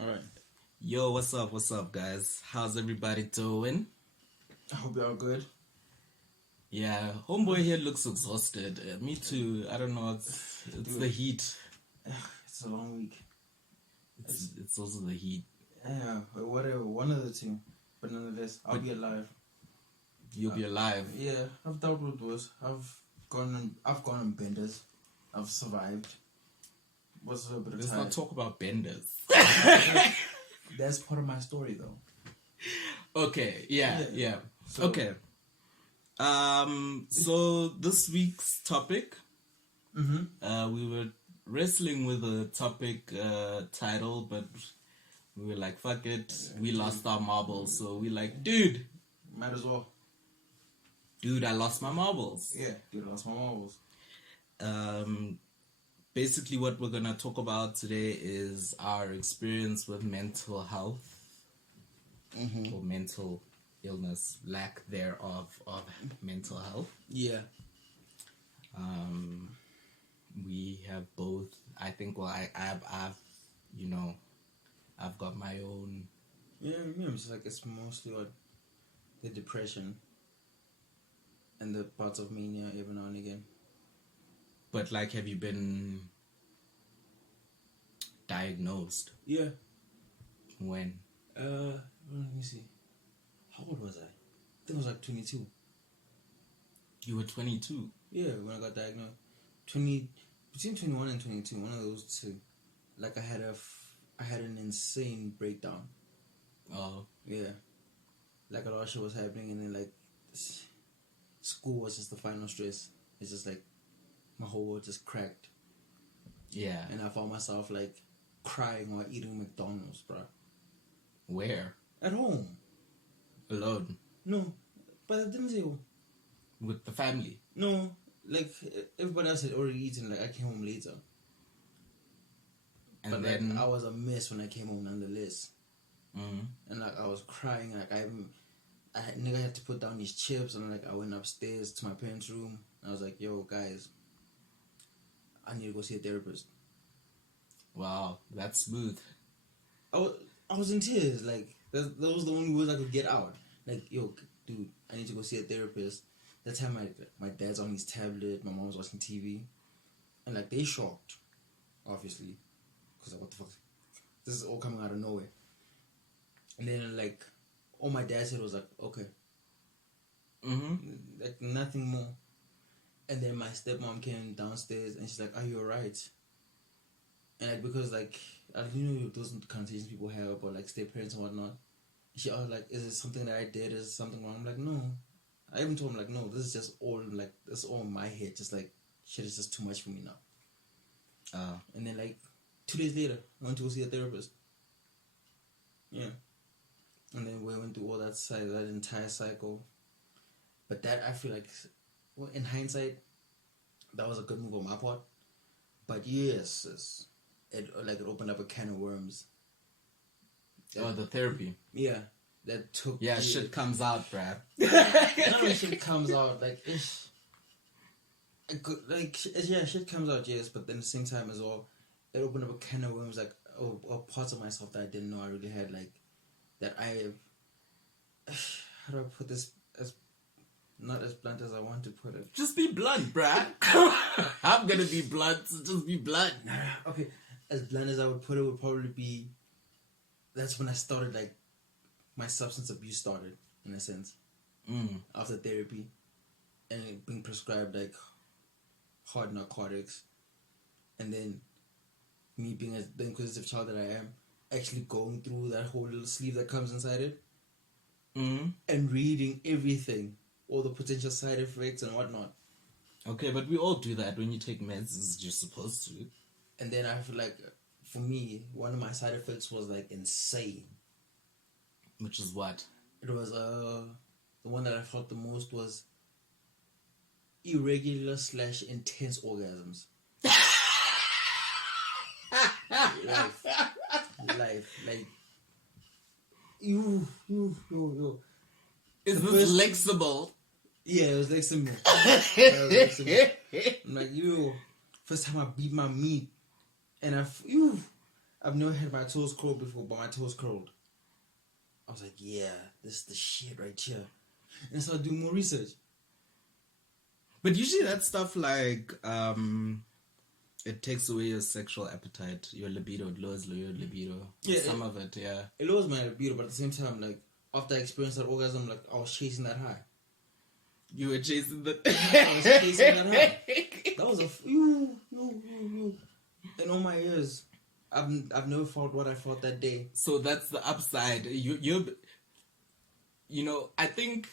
All right. Yo, what's up? What's up, guys? How's everybody doing? I hope you're all good. Yeah, homeboy here looks exhausted. Me too. I don't know. It's the heat. It's a long week. It's also the heat. Yeah, whatever. One of the two. But nonetheless, I'll be alive. You'll be alive. Yeah, I've dealt with worse. I've gone on benders. I've survived. What's a bit of Let's time? not talk about benders. That's part of my story, though. Okay. Yeah. So, Okay. So this week's topic, we were wrestling with a topic title, but we were like, fuck it. We lost our marbles, so we like, dude, might as well. I lost my marbles. Yeah, dude, I lost my marbles. Basically what we're gonna talk about today is our experience with mental health or mental illness, lack thereof of mental health. Yeah. We have both. I think. Well, I've got my own. Yeah, it's like it's mostly what the depression and the parts of mania every now and again. But like, have you been diagnosed? Yeah. When? Let me see. How old was I? I think I was like 22. You were 22. Yeah, when I got diagnosed. Between 21 and 22, one of those two. Like I had an insane breakdown. Oh. Yeah. Like a lot of shit was happening, and then like school was just the final stress. It's just like my whole world just cracked. Yeah. And I found myself like crying while eating McDonald's, bro. Where? At home. Alone. No, but I didn't say. With the family. No, like everybody else had already eaten. Like I came home later. And but then like, I was a mess when I came home, nonetheless. Mm-hmm. And like I was crying. Like I nigga had to put down these chips, and like I went upstairs to my parents' room. And I was like, "Yo, guys, I need to go see a therapist." Wow, that's smooth. I was in tears. Like that was the only words I could get out. Like, yo, dude, I need to go see a therapist. That time my dad's on his tablet, my mom's watching TV, and like they shocked, obviously, because like, what the fuck, this is all coming out of nowhere. And then like all my dad said was like, okay, like nothing more. And then my stepmom came downstairs and she's like, "Are you alright?" And like because like those conversations people have about like step parents and whatnot. She was like, "Is it something that I did? Is it something wrong?" I'm like, "No." I even told him like, "No, this is just all like this all in my head. Just like shit is just too much for me now." And then like 2 days later, I went to go see a therapist. Yeah. And then we went through all that entire cycle. But that I feel like, well, in hindsight, that was a good move on my part. But yes, it opened up a can of worms. The therapy. Yeah, that took. Yeah, shit comes out, bruh. None of shit comes out shit comes out, yes, but then at the same time as well, it opened up a can of worms, like parts of myself that I didn't know I really had, like that I. How do I put this as not as blunt as I want to put it? Just be blunt, bruh. I'm gonna be blunt, so just be blunt. Okay, as blunt as I would put it would probably be. That's when I started, like, my substance abuse started, in a sense. After therapy. And being prescribed, like, hard narcotics. And then me being the inquisitive child that I am, actually going through that whole little sleeve that comes inside it. And reading everything. All the potential side effects and whatnot. Okay, but we all do that when you take meds, as you're supposed to. And then I feel like, for me, one of my side effects was like insane. Which is what? It was the one that I felt the most was irregular / intense orgasms. life, like you. Is this flexible? Yeah, it was flexible. I'm like, first time I beat my meat, and I I've never had my toes curled before, but my toes curled. I was like, yeah, this is the shit right here. And so I do more research. But usually that stuff like it takes away your sexual appetite, your libido, it lowers your libido. Yeah, some of it, yeah. It lowers my libido, but at the same time, like after I experienced that orgasm, like I was chasing that high. You were chasing the. I was chasing that high. That was no. In all my years, I've never felt what I felt that day. So that's the upside. You know, I think.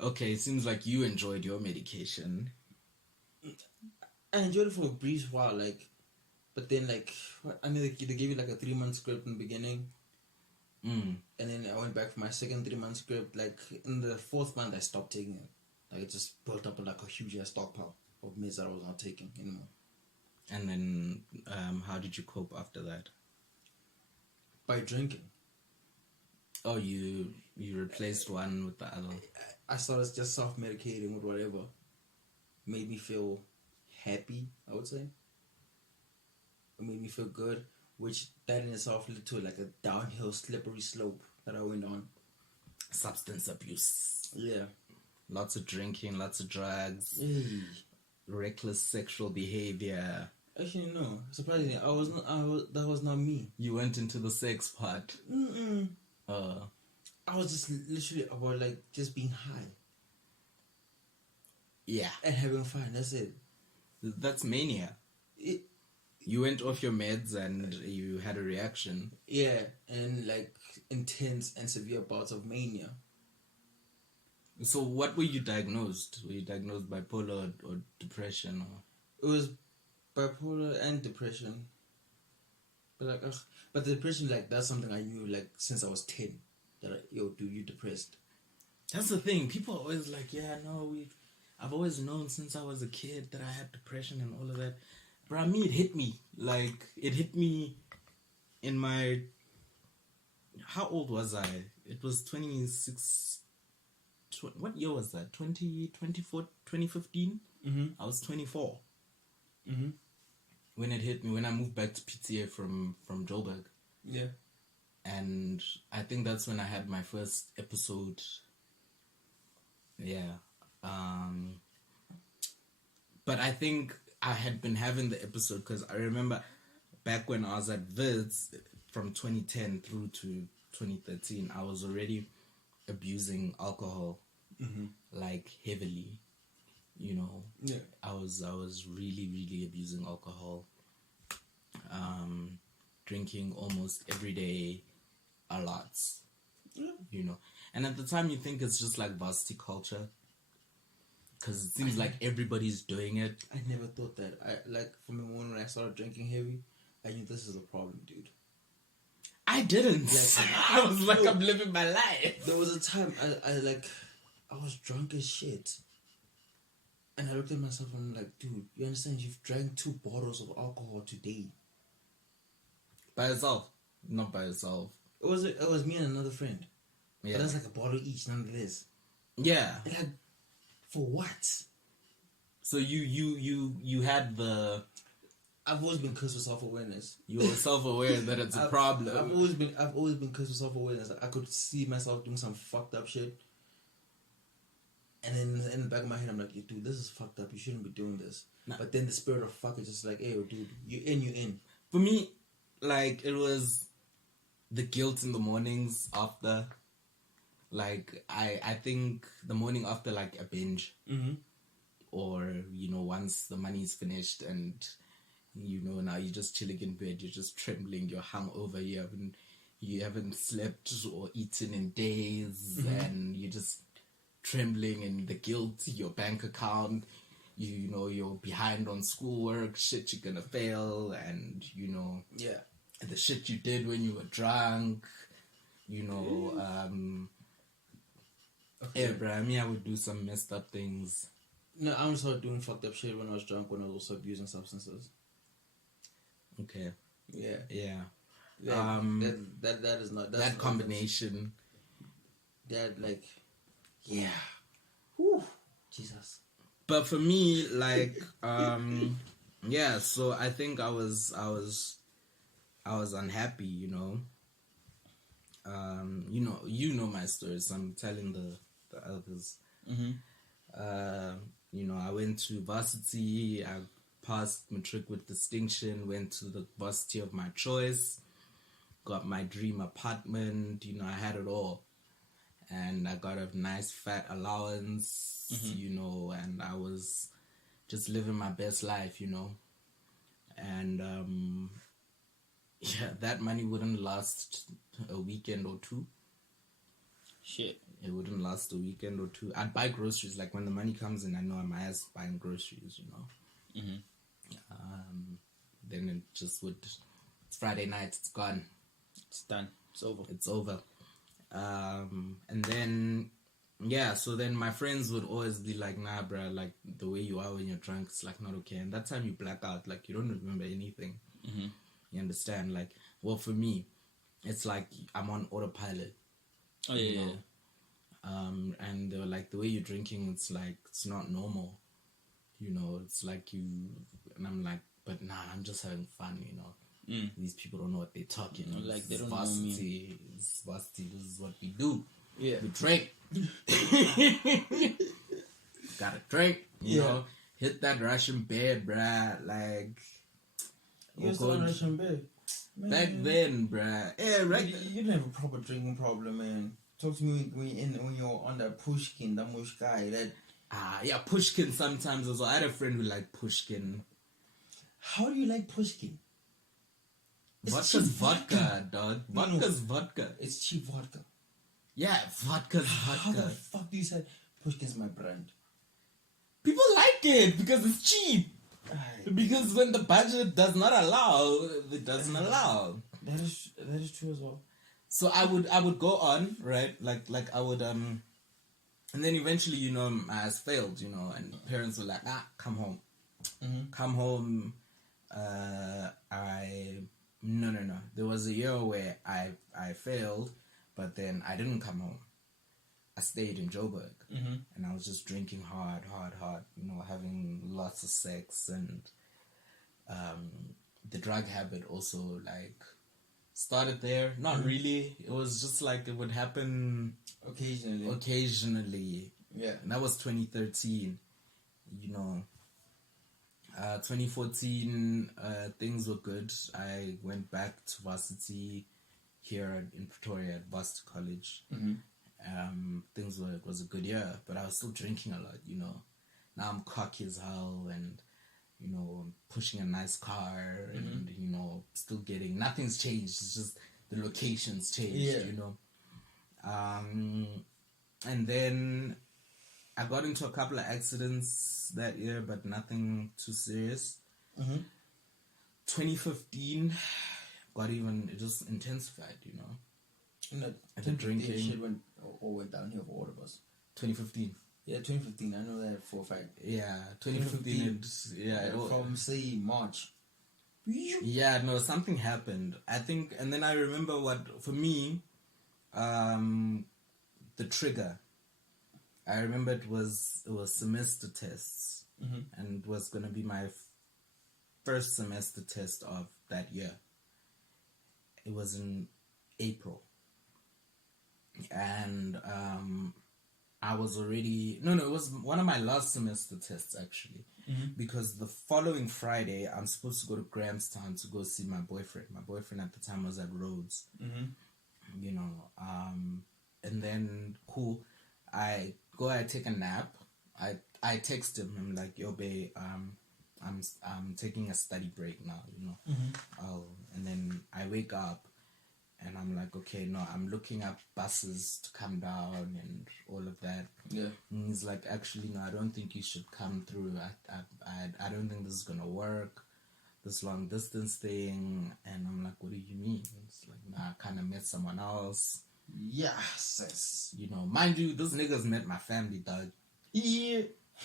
Okay, it seems like you enjoyed your medication. I enjoyed it for a brief while, like, but then like I mean, they gave you like a 3-month script in the beginning. And then I went back for my second 3-month script. Like in the 4th month, I stopped taking it. Like it just built up like a huge stockpile of meds that I was not taking anymore. And then, how did you cope after that? By drinking. Oh, you replaced one with the other. I started just self-medicating with whatever made me feel happy, I would say. It made me feel good, which that in itself led to like a downhill slippery slope that I went on. Substance abuse. Yeah. Lots of drinking, lots of drugs, reckless sexual behavior. Actually, no. Surprisingly, that was not me. You went into the sex part. I was just literally about like just being high. Yeah. And having fun, that's it. That's mania. You went off your meds and you had a reaction. Yeah, and like intense and severe bouts of mania. So what were you diagnosed? Were you diagnosed bipolar or depression? Or? It was bipolar and depression. But like, but the depression, like that's something I knew like since I was 10. That like, yo, dude, you depressed. That's the thing. People are always like, yeah, no, I've always known since I was a kid that I had depression and all of that. But I mean, it hit me. Like, it hit me in my... How old was I? It was 26... What year was that? 2015? I was 24. When it hit me, when I moved back to PTA from Joburg. Yeah. And I think that's when I had my first episode. Yeah. But I think I had been having the episode because I remember back when I was at Vids from 2010 through to 2013, I was already abusing alcohol, like heavily, you know. Yeah. I was really, really abusing alcohol, drinking almost every day, a lot, you know. And at the time you think it's just like varsity culture, because it seems like everybody's doing it. I never thought that. From the moment when I started drinking heavy, I knew this is a problem, dude. I didn't. I was like, I'm living my life. There was a time I was drunk as shit. And I looked at myself and I'm like, dude, you understand? You've drank 2 bottles of alcohol today. By yourself? Not by yourself. It was me and another friend. Yeah. But that's like a bottle each, nonetheless. Yeah. And like, for what? So you had the... I've always been cursed with self-awareness. You were self-aware that it's a problem. I've always been cursed with self-awareness. Like, I could see myself doing some fucked up shit. And then in the back of my head, I'm like, dude, this is fucked up. You shouldn't be doing this. Nah. But then the spirit of fuck is just like, hey, dude, you in. For me, like, it was the guilt in the mornings after. Like, I think the morning after, like, a binge. Or, you know, once the money's finished and, you know, now you're just chilling in bed, you're just trembling, you're hungover, you haven't slept or eaten in days, and you're just trembling in the guilt, your bank account, you know, you're behind on schoolwork, shit you're gonna fail, and, you know, yeah, the shit you did when you were drunk, you know, yeah, bro, I mean, I would do some messed up things. No, I started doing fucked up shit when I was drunk, when I was also abusing substances. Okay. Yeah. Yeah. That is not... That combination. That, like... Yeah. Whew. Jesus. But for me, like, yeah, so I think I was I was unhappy, you know. You know my stories. I'm telling the others. You know, I went to varsity. I passed matric with distinction. Went to the varsity of my choice. Got my dream apartment. You know, I had it all, and I got a nice fat allowance. You know, and I was just living my best life. You know, and yeah, that money wouldn't last a weekend or two. Shit. It wouldn't last a weekend or two. I'd buy groceries. Like, when the money comes in, I know I'm ass buying groceries, you know. Then it just would... It's Friday night, it's gone. It's done. It's over. It's over. And then... Yeah, so then my friends would always be like, nah, bruh, like, the way you are when you're drunk, it's, like, not okay. And that time you black out. Like, you don't remember anything. You understand? Like, well, for me, it's like I'm on autopilot. Oh, yeah, you know? And they were like, the way you're drinking, it's like, it's not normal. You know, it's like you... And I'm like, but nah, I'm just having fun, you know. These people don't know what they're talking. Like, they don't varsity, know me. It's varsity, this is what we do. Yeah. We drink. Gotta drink, you know. Hit that Russian bear, bruh. Like... You was on Russian bear. Back then, bruh. Yeah, right. You didn't have a proper drinking problem, man. Talk to me when you're on that Pushkin, that mush guy. That yeah, Pushkin sometimes as well. I had a friend who liked Pushkin. How do you like Pushkin? Vodka's vodka, dog. Vodka's vodka. It's cheap vodka. Yeah, vodka's vodka. How the fuck do you say Pushkin's my brand? People like it because it's cheap. Because when the budget does not allow, it doesn't allow. That is true as well. So I would go on, right? Like I would and then eventually, you know, my ass failed, you know, and parents were like, come home. Come home. No. There was a year where I failed, but then I didn't come home. I stayed in Joburg, and I was just drinking hard, you know, having lots of sex, and the drug habit also, like, started there. Not really. It was just like it would happen occasionally. Yeah. And that was 2013, you know. 2014, things were good. I went back to varsity here in Pretoria at Varsity College. It was a good year, but I was still drinking a lot, you know. Now I'm cocky as hell, and, you know, pushing a nice car, and, you know, still getting... Nothing's changed. It's just the location's changed, you know. And then I got into a couple of accidents that year, but nothing too serious. 2015 it just intensified, you know. The drinking shit went down here for all of us. 2015. Yeah, 2015. I know that for a fact. Yeah, 2015. From say March. Yeah, no, something happened. I think, and then I remember what for me, the trigger. I remember it was semester tests, and it was gonna be my first semester test of that year. It was in April. And I was already... No, it was one of my last semester tests, actually. Because the following Friday, I'm supposed to go to Grahamstown to go see my boyfriend. My boyfriend at the time was at Rhodes. You know, and then, cool, I take a nap. I text him. I'm like, yo, babe, I'm taking a study break now, you know. And then I wake up, and I'm like, okay, no, I'm looking up buses to come down and all of that. Yeah. And he's like, actually, no, I don't think you should come through. I don't think this is gonna work, this long distance thing. And I'm like, what do you mean? It's like, nah, I kind of met someone else. Yes. You know, mind you, those niggas met my family, dog. Yeah.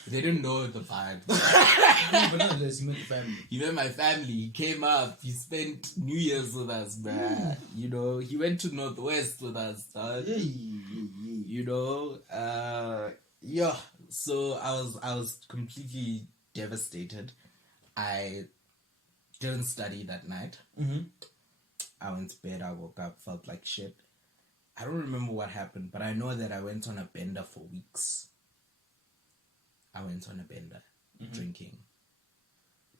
They didn't know the vibe. But nonetheless, you met the family. He met my family. He came up. He spent New Year's with us, bruh. You know, he went to Northwest with us, dog. You know, yeah. So I was completely devastated. I didn't study that night. I went to bed, I woke up, felt like shit. I don't remember what happened, but I know that I went on a bender for weeks. I went on a bender, drinking,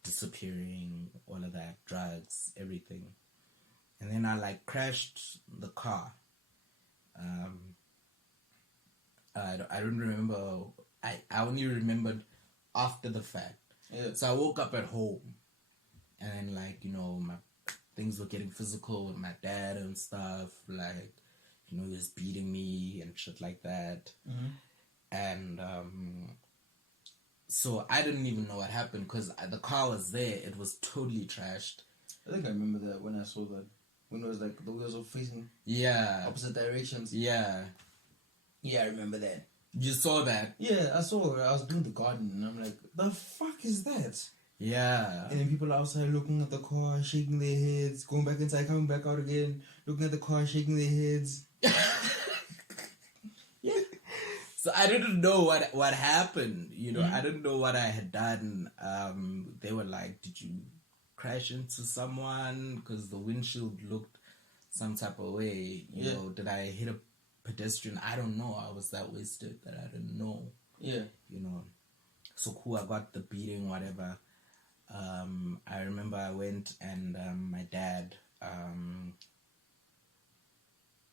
disappearing, all of that, drugs, everything. And then I like crashed the car. I don't remember. I only remembered after the fact. Yeah. So I woke up at home, and then like, you know, my things were getting physical with my dad and stuff. Like, you know, he was beating me and shit like that. And so I didn't even know what happened because the car was there. It was totally trashed. I think I remember that when I saw that. When it was like the wheels were facing opposite directions. Yeah. Yeah, I remember that. You saw that? Yeah, I saw it. I was doing the garden and I'm like, the fuck is that? Yeah. And then people outside looking at the car, shaking their heads, going back inside, coming back out again, looking at the car, shaking their heads. Yeah. So I didn't know what happened, you know. I didn't know what I had done. They were like, did you crash into someone? Because the windshield looked some type of way, you know. Did I hit a pedestrian? I don't know. I was that wasted that I didn't know. Yeah. You know. So cool, I got the beating, whatever. I remember I went and my dad,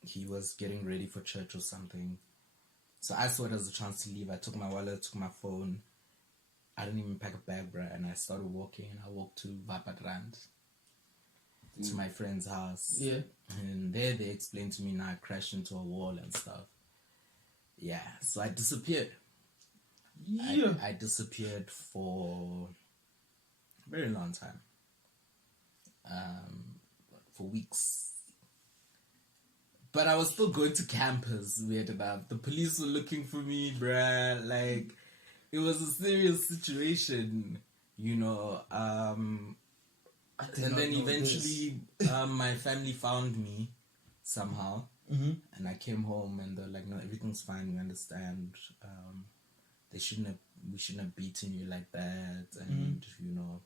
he was getting ready for church or something. So I saw it as a chance to leave. I took my wallet, took my phone. I didn't even pack a bag, bruh. And I started walking. I walked to Vapatrand, to my friend's house. Yeah. And there they explained to me now I crashed into a wall and stuff. Yeah. So I disappeared. Yeah. I disappeared for a very long time. For weeks. But I was still going to campus, weird enough. The police were looking for me, bruh. Like, it was a serious situation, you know. And then eventually, my family found me somehow. And I came home and they're like, no, everything's fine, we understand. We shouldn't have beaten you like that. And, you know.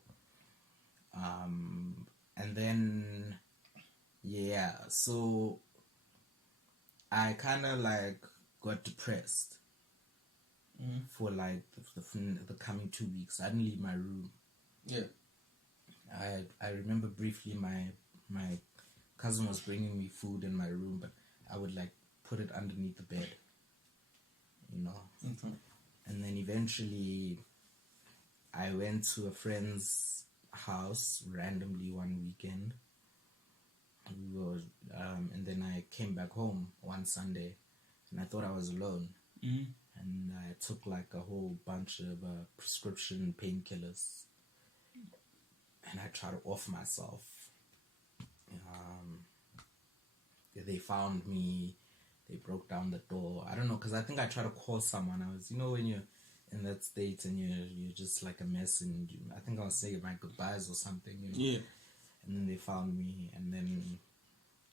And then, yeah, so I kind of like got depressed for like the coming 2 weeks. I didn't leave my room. Yeah. I remember briefly my cousin was bringing me food in my room, but I would like put it underneath the bed, you know. And then eventually I went to a friend's house randomly one weekend. And then I came back home one Sunday and I thought I was alone. And I took like a whole bunch of prescription painkillers and I tried to off myself. They found me, they broke down the door. I don't know, because I think I tried to call someone. I was, you know, when you're in that state and you're just like a mess and I think I was saying my goodbyes or something, you know. Yeah. And then they found me, and then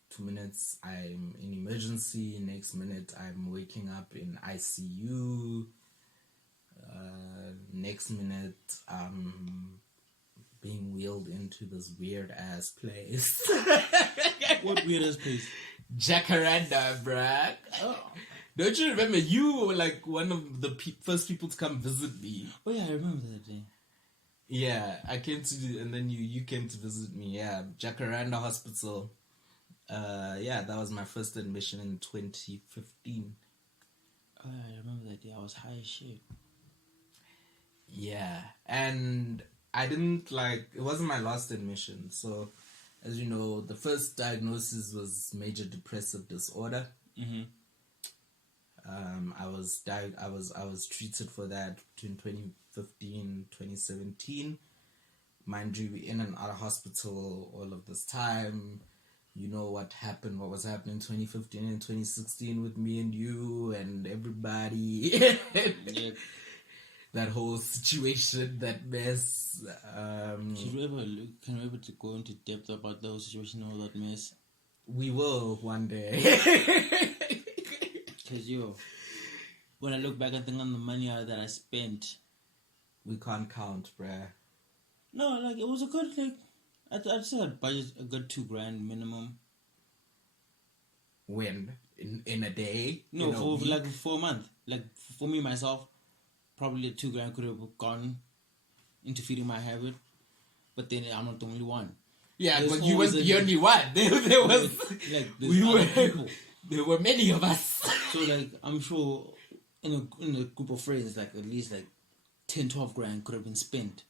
2 minutes I'm in emergency, next minute I'm waking up in ICU, next minute I'm being wheeled into this weird ass place. What weird ass place? Jacaranda, bruh. Oh. Don't you remember? You were like one of the first people to come visit me. Oh yeah, I remember that day. Yeah, I came to, and then you came to visit me. Yeah, Jacaranda Hospital. Yeah, that was my first admission in 2015. Oh, I remember that day. I was high as shit. Yeah, and I didn't like. It wasn't my last admission. So, as you know, the first diagnosis was major depressive disorder. I was treated for that between 2015, 2017. Mind you, in and out of hospital all of this time. You know what happened, what was happening in 2015 and 2016 with me and you and everybody. Yeah. That whole situation, that mess. Can we able to go into depth about the whole situation, all that mess? We will one day. Because when I look back and think on the money that I spent, we can't count, bruh. no, like it was a good, like I'd say I'd budget a good $2,000 minimum. When? In a day? No, for a month. Like for me myself, probably $2,000 could have gone into feeding my habit. But then I'm not the only one. Yeah, but you weren't the only one. There was people. There were many of us. So like I'm sure in a group of friends, like at least like 10, 12 grand could have been spent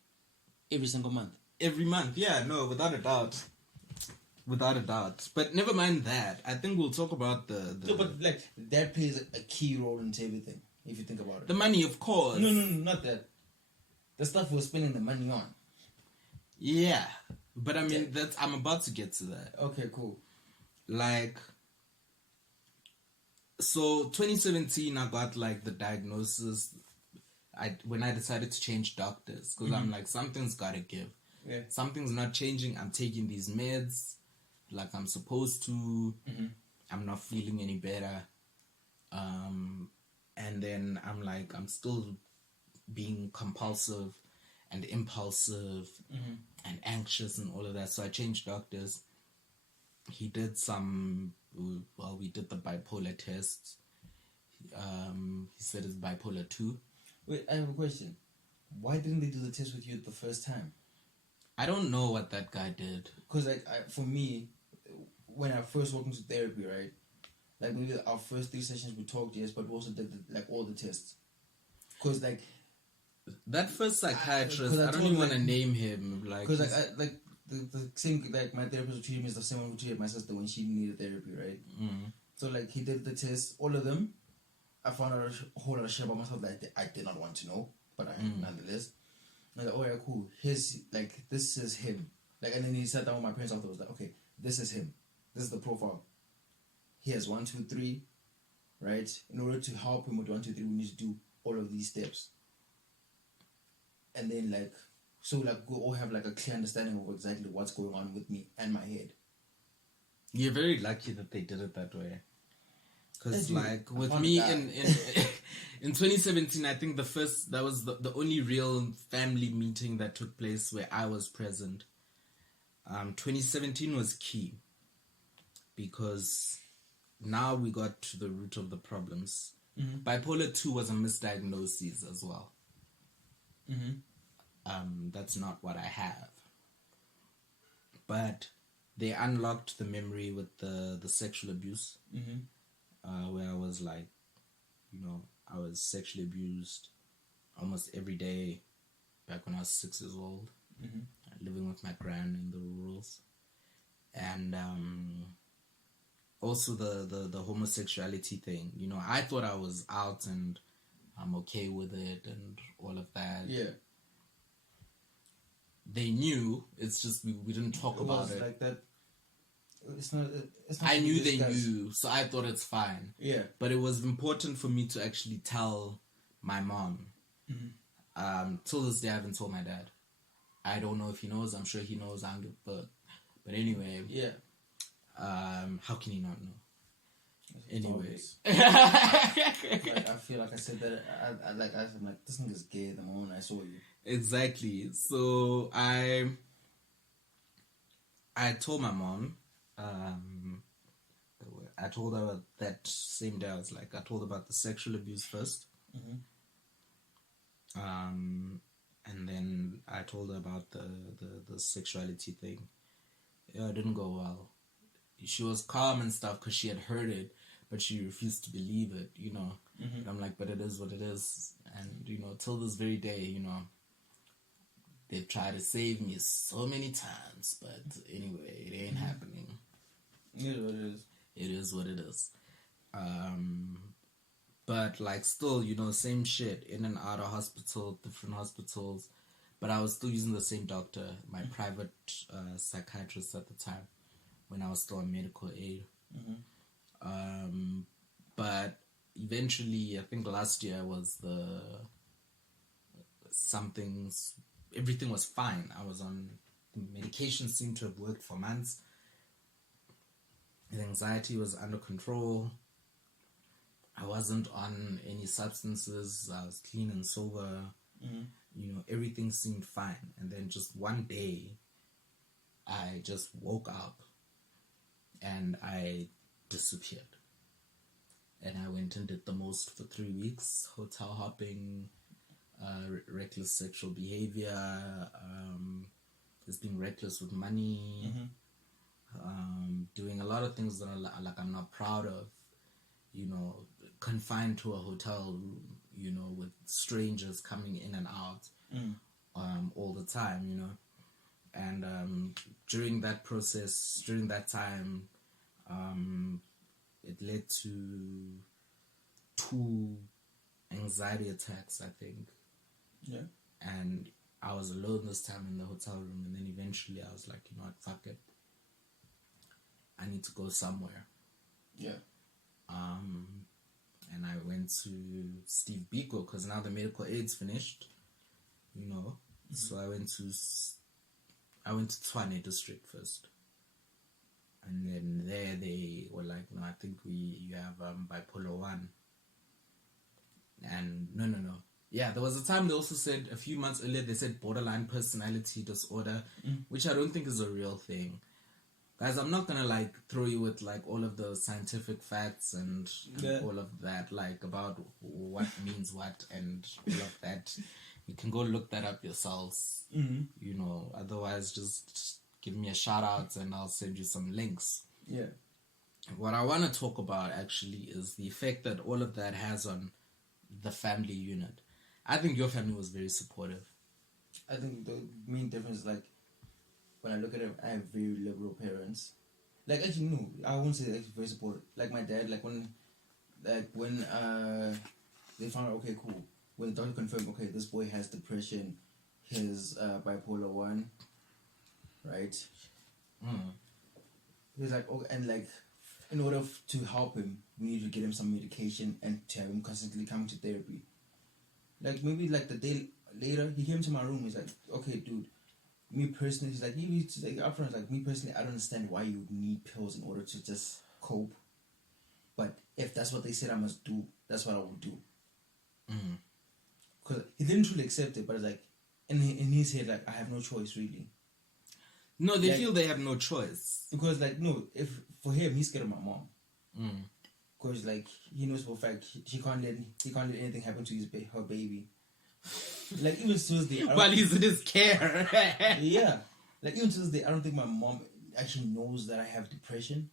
every single month. Every month, yeah, no, without a doubt. Without a doubt. But never mind that. I think we'll talk about the No, but like that plays a key role into everything, if you think about it. The money, of course. No, not that. The stuff we're spending the money on. Yeah. But I mean, I'm about to get to that. Okay, cool. Like, so 2017, I got like the diagnosis. When I decided to change doctors, because I'm like, something's gotta give. Yeah. Something's not changing. I'm taking these meds like I'm supposed to. I'm not feeling any better. And then I'm like, I'm still being compulsive and impulsive and anxious and all of that. So I changed doctors. He did we did the bipolar test. He said it's bipolar 2. Wait, I have a question. Why didn't they do the test with you the first time? I don't know what that guy did. Because like for me, when I first walked into therapy, right? Like maybe our first 3 sessions we talked, yes, but we also did like all the tests. Because like that first psychiatrist, I don't even want to name him. Like, because the same, like my therapist who treated me is the same one who treated my sister when she needed therapy, right? So like he did the tests, all of them. I found out a whole lot of shit about myself that I did not want to know, but nonetheless. I was like, oh yeah, cool. Here's like this is him. Like, and then he sat down with my parents after. Was like, okay, this is him. This is the profile. He has 1, 2, 3, right? In order to help him with 1, 2, 3, we need to do all of these steps. And then like, so like we all have like a clear understanding of exactly what's going on with me and my head. You're very lucky that they did it that way. Because like with me in 2017, I think that was the only real family meeting that took place where I was present. 2017 was key because now we got to the root of the problems. Bipolar 2 was a misdiagnosis as well. That's not what I have. But they unlocked the memory with the sexual abuse. Where I was like, I was sexually abused almost every day back when I was 6 years old, living with my gran in the rurals. And also the homosexuality thing. I thought I was out and I'm okay with it and all of that. Yeah. They knew, it's just we didn't talk about it. Like that. It's not I knew they knew, so I thought it's fine. Yeah. But it was important for me to actually tell my mom. Till this day, I haven't told my dad. I don't know if he knows. I'm sure he knows. I don't give a fuck. But anyway. Yeah. How can he not know? Anyway. Like, I feel like I said that. I'm like, this nigga's gay the moment I saw you. Exactly. So I told my mom. I told her that same day. I told her about the sexual abuse first. And then I told her about the sexuality thing. Yeah, it didn't go well. She was calm and stuff because she had heard it, but she refused to believe it, And I'm like, but it is what it is. And, till this very day, they've tried to save me so many times, but anyway, it ain't happening. It is what it is. It is what it is. But like still, same shit, in and out of hospital, different hospitals. But I was still using the same doctor, my private psychiatrist at the time, when I was still on medical aid. But eventually, I think last year was everything was fine. I was on medication, seemed to have worked for months. The anxiety was under control. I wasn't on any substances. I was clean and sober. Everything seemed fine. And then just one day, I just woke up and I disappeared. And I went and did the most for 3 weeks, hotel hopping, reckless sexual behavior, just being reckless with money, doing a lot of things that I'm not proud of, confined to a hotel room, with strangers coming in and out all the time, and during that process, during that time, it led to 2 anxiety attacks, I think. Yeah. And I was alone this time in the hotel room, and then eventually I was like, you know what, fuck it. I need to go somewhere. Yeah. And I went to Steve Biko because now the medical aid's finished, So I went to Tshwane district first. And then there they were like, no, I think you have bipolar 1. And no. Yeah, there was a time they also said, a few months earlier, they said borderline personality disorder, which I don't think is a real thing. Guys, I'm not going to throw you with all of the scientific facts and all of that, about what means what and all of that. You can go look that up yourselves. Otherwise just give me a shout out and I'll send you some links. Yeah. What I want to talk about actually is the effect that all of that has on the family unit. I think your family was very supportive. I think the main difference is when I look at it, I have very liberal parents. Actually, no, I won't say very supportive. My dad, when they found out, okay, cool. When the doctor confirmed, okay, this boy has depression, his bipolar 1, right? He was like, okay, and in order to help him, we need to get him some medication and to have him constantly come to therapy. Maybe the day later, he came to my room. He's like, okay, dude, me personally, he's like upfront, me personally, I don't understand why you would need pills in order to just cope. But if that's what they said I must do, that's what I will do. Because he didn't truly accept it, but it's in his head, I have no choice, really. No, they feel they have no choice. Because, no, if for him, he's scared of my mom. Because, he knows for a fact he can't let anything happen to her baby. Even to this day, while he's in his care. Yeah. Even to this day, I don't think my mom actually knows that I have depression.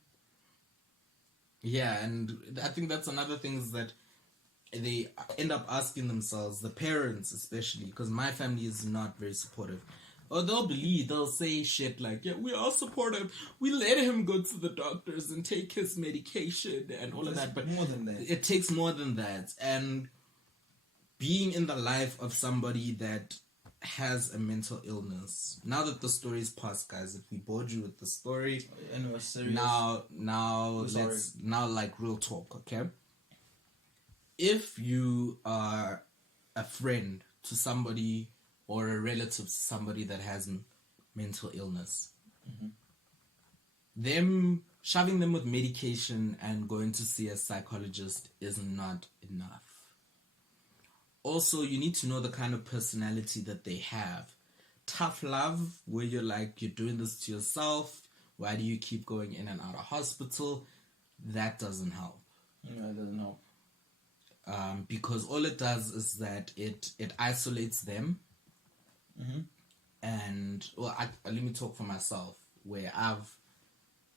Yeah, and I think that's another thing is that they end up asking themselves, the parents especially, because my family is not very supportive. Or they'll say shit yeah, we are supportive. We let him go to the doctors and take his medication and all of that. But more than that. It takes more than that. And being in the life of somebody that has a mental illness. Now that the story is past, guys, if we bored you with the story, now real talk, okay? If you are a friend to somebody or a relative to somebody that has mental illness, them shoving them with medication and going to see a psychologist is not enough. Also, you need to know the kind of personality that they have. Tough love, where you're you're doing this to yourself. Why do you keep going in and out of hospital? That doesn't help. No, it doesn't help. Because all it does is that it isolates them. And let me talk for myself, where I've,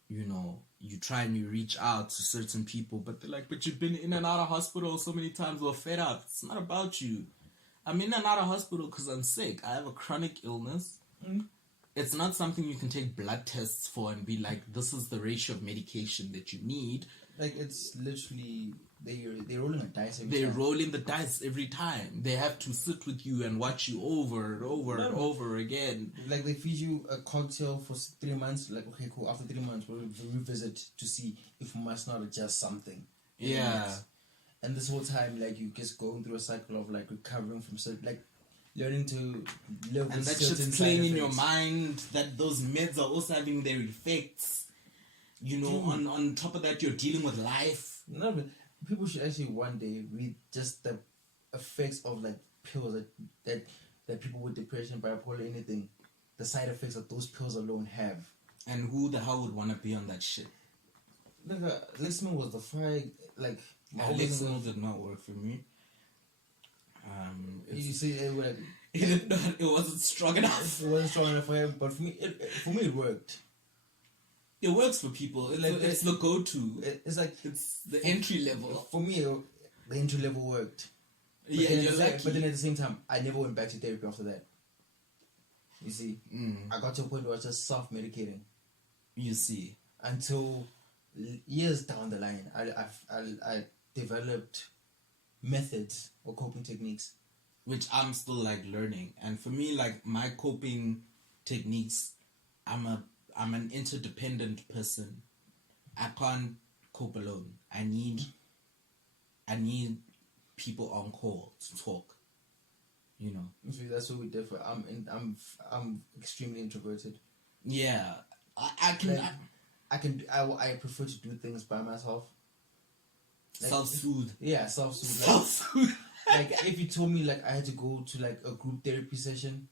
you try and you reach out to certain people, but they're but you've been in and out of hospital so many times, we're fed up. It's not about you. I'm in and out of hospital because I'm sick. I have a chronic illness. It's not something you can take blood tests for and be this is the ratio of medication that you need. It's literally they're rolling a dice every time. They're rolling the dice every time. They have to sit with you and watch you over and over and over again. They feed you a cocktail for 3 months. Okay, cool. After 3 months, we'll revisit to see if we must not adjust something. Yeah. And this whole time, you just going through a cycle of recovering from certain, learning to live. And that shit's playing in your mind. That those meds are also having their effects. On top of that, you're dealing with life. No, but people should actually one day read just the effects of pills that people with depression, bipolar, anything, the side effects that those pills alone have. And who the hell would want to be on that shit? Lexman was the fry, like... Lexman did not work for me. You see, it wasn't strong enough. It wasn't strong enough for him, but for me, it worked. It works for people. It's the go-to. It's like... It's the entry level. For me, the entry level worked. But but then at the same time, I never went back to therapy after that. You see, I got to a point where I was just self-medicating. You see, until years down the line, I developed methods or coping techniques, which I'm still like learning. And for me, like my coping techniques, I'm an interdependent person. I can't cope alone. I need people on call to talk. You know. See, that's where we differ. I'm extremely introverted. Yeah, I prefer to do things by myself. Like, self-soothe. Yeah, self-soothe. Self-soothe. Like if you told me like I had to go to like a group therapy session,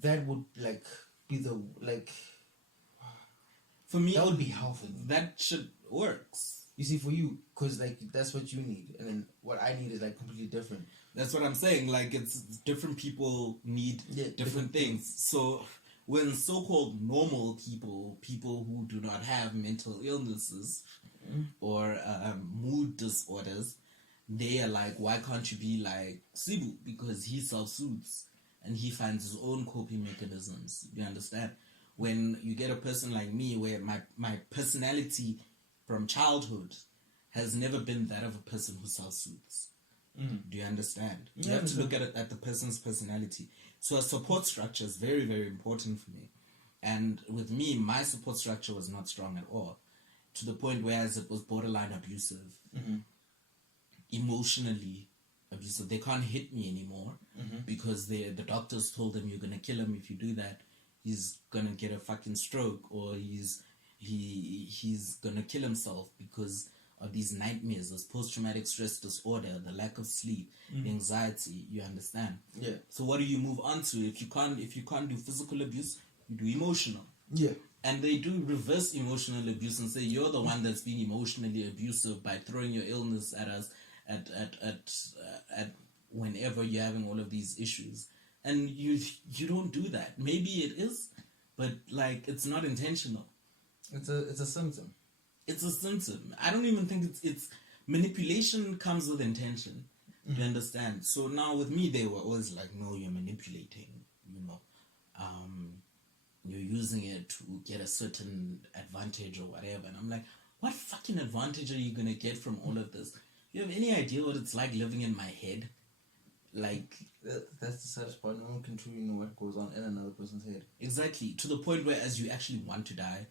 that would like be the like. For me, that would be helpful. That shit works. You see, for you, because like that's what you need, and then what I need is like completely different. That's what I'm saying. Like it's different people need different things. So when so-called normal people who do not have mental illnesses or mood disorders, they are like, why can't you be like Sibu? Because he self-soothes and he finds his own coping mechanisms. You understand? When you get a person like me, where my personality from childhood has never been that of a person who self-soothes. Do you understand? You have to look at the person's personality. So a support structure is very, very important for me. And with me, my support structure was not strong at all. To the point where it was borderline abusive. Emotionally abusive. They can't hit me anymore because the doctors told them, you're going to kill him if you do that. He's going to get a fucking stroke, or he's going to kill himself because of these nightmares, this post-traumatic stress disorder, the lack of sleep, anxiety. You understand? Yeah. So what do you move on to? If you can't do physical abuse, you do emotional. Yeah. And they do reverse emotional abuse and say you're the one that's being emotionally abusive by throwing your illness at us at whenever you're having all of these issues. And you don't do that. Maybe it is, but like it's not intentional. It's a symptom. It's a symptom. I don't even think it's manipulation comes with intention. You understand? So now with me, they were always like, no, you're manipulating, you know. You're using it to get a certain advantage or whatever. And I'm like, what fucking advantage are you going to get from all of this? You have any idea what it's like living in my head? Like... That's the saddest part. No one can truly know what goes on in another person's head. Exactly. To the point where as you actually want to die.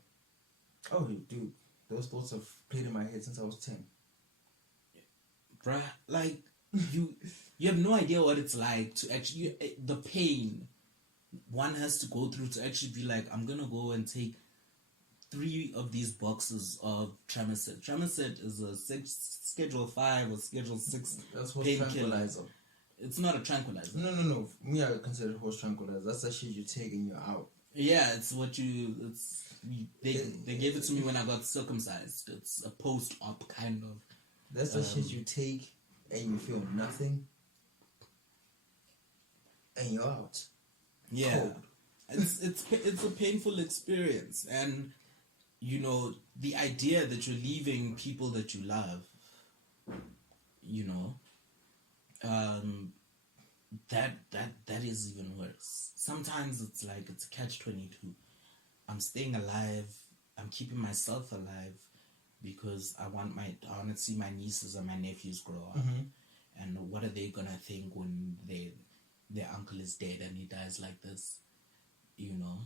Oh, dude. Those thoughts have played in my head since I was 10. Bruh, like, you have no idea what it's like to actually... the pain one has to go through to actually be like, I'm going to go and take 3 of these boxes of Tramacet. Tramacet is a Schedule 5 or Schedule 6 painkiller. It's not a tranquilizer. No. For me, I consider it horse tranquilizer. That's the shit you take and you're out. Yeah, it's what you... They gave it to me when I got circumcised. It's a post-op kind of... That's the shit you take and you feel nothing. And you're out. Yeah. Cold. It's a painful experience. And, you know, the idea that you're leaving people that you love, you know... that is even worse. Sometimes it's like it's catch-22. I'm staying alive. I'm keeping myself alive because I want to see my nieces and my nephews grow up. And what are they gonna think when their uncle is dead and he dies like this? You know.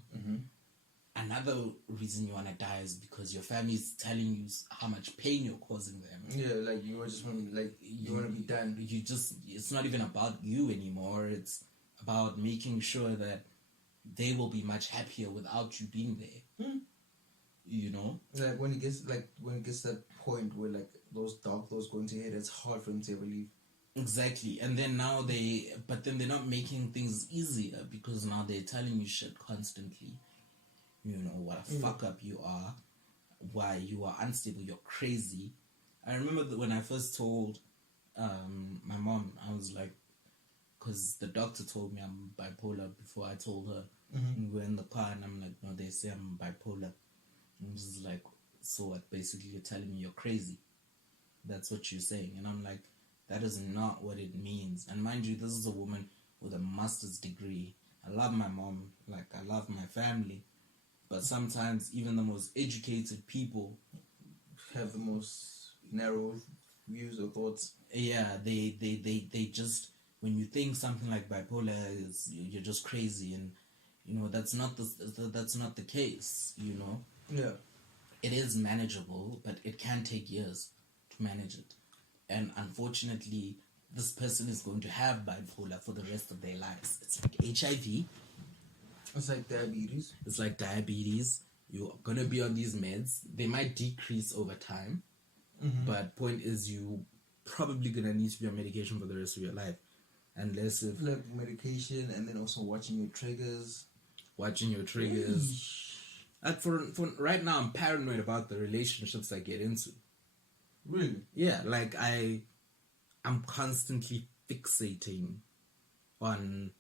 Another reason you want to die is because your family is telling you how much pain you're causing them. Yeah, like you just want to be done. It's not even about you anymore. It's about making sure that they will be much happier without you being there. You know? Like when it gets to that point where like those dark thoughts go into your head, it's hard for them to ever leave. Exactly. And then now but then they're not making things easier because now they're telling you shit constantly. You know, what a fuck up you are, why you are unstable, you're crazy. I remember that when I first told my mom, I was like, because the doctor told me I'm bipolar before I told her. We were in the car and I'm like, no, they say I'm bipolar. And she's like, so what? Basically, you're telling me you're crazy. That's what you're saying. And I'm like, that is not what it means. And mind you, this is a woman with a master's degree. I love my mom, like I love my family. But sometimes even the most educated people have the most narrow views or thoughts. Yeah, they just, when you think something like bipolar is, you're just crazy, and you know that's not the case. You know. Yeah. It is manageable, but it can take years to manage it. And unfortunately, this person is going to have bipolar for the rest of their lives. It's like HIV. It's like diabetes. It's like diabetes. You're going to be on these meds. They might decrease over time. But point is, you probably going to need to be on medication for the rest of your life. Unless if... Like medication and then also watching your triggers. Like for right now, I'm paranoid about the relationships I get into. Really? Yeah, like I'm constantly fixating on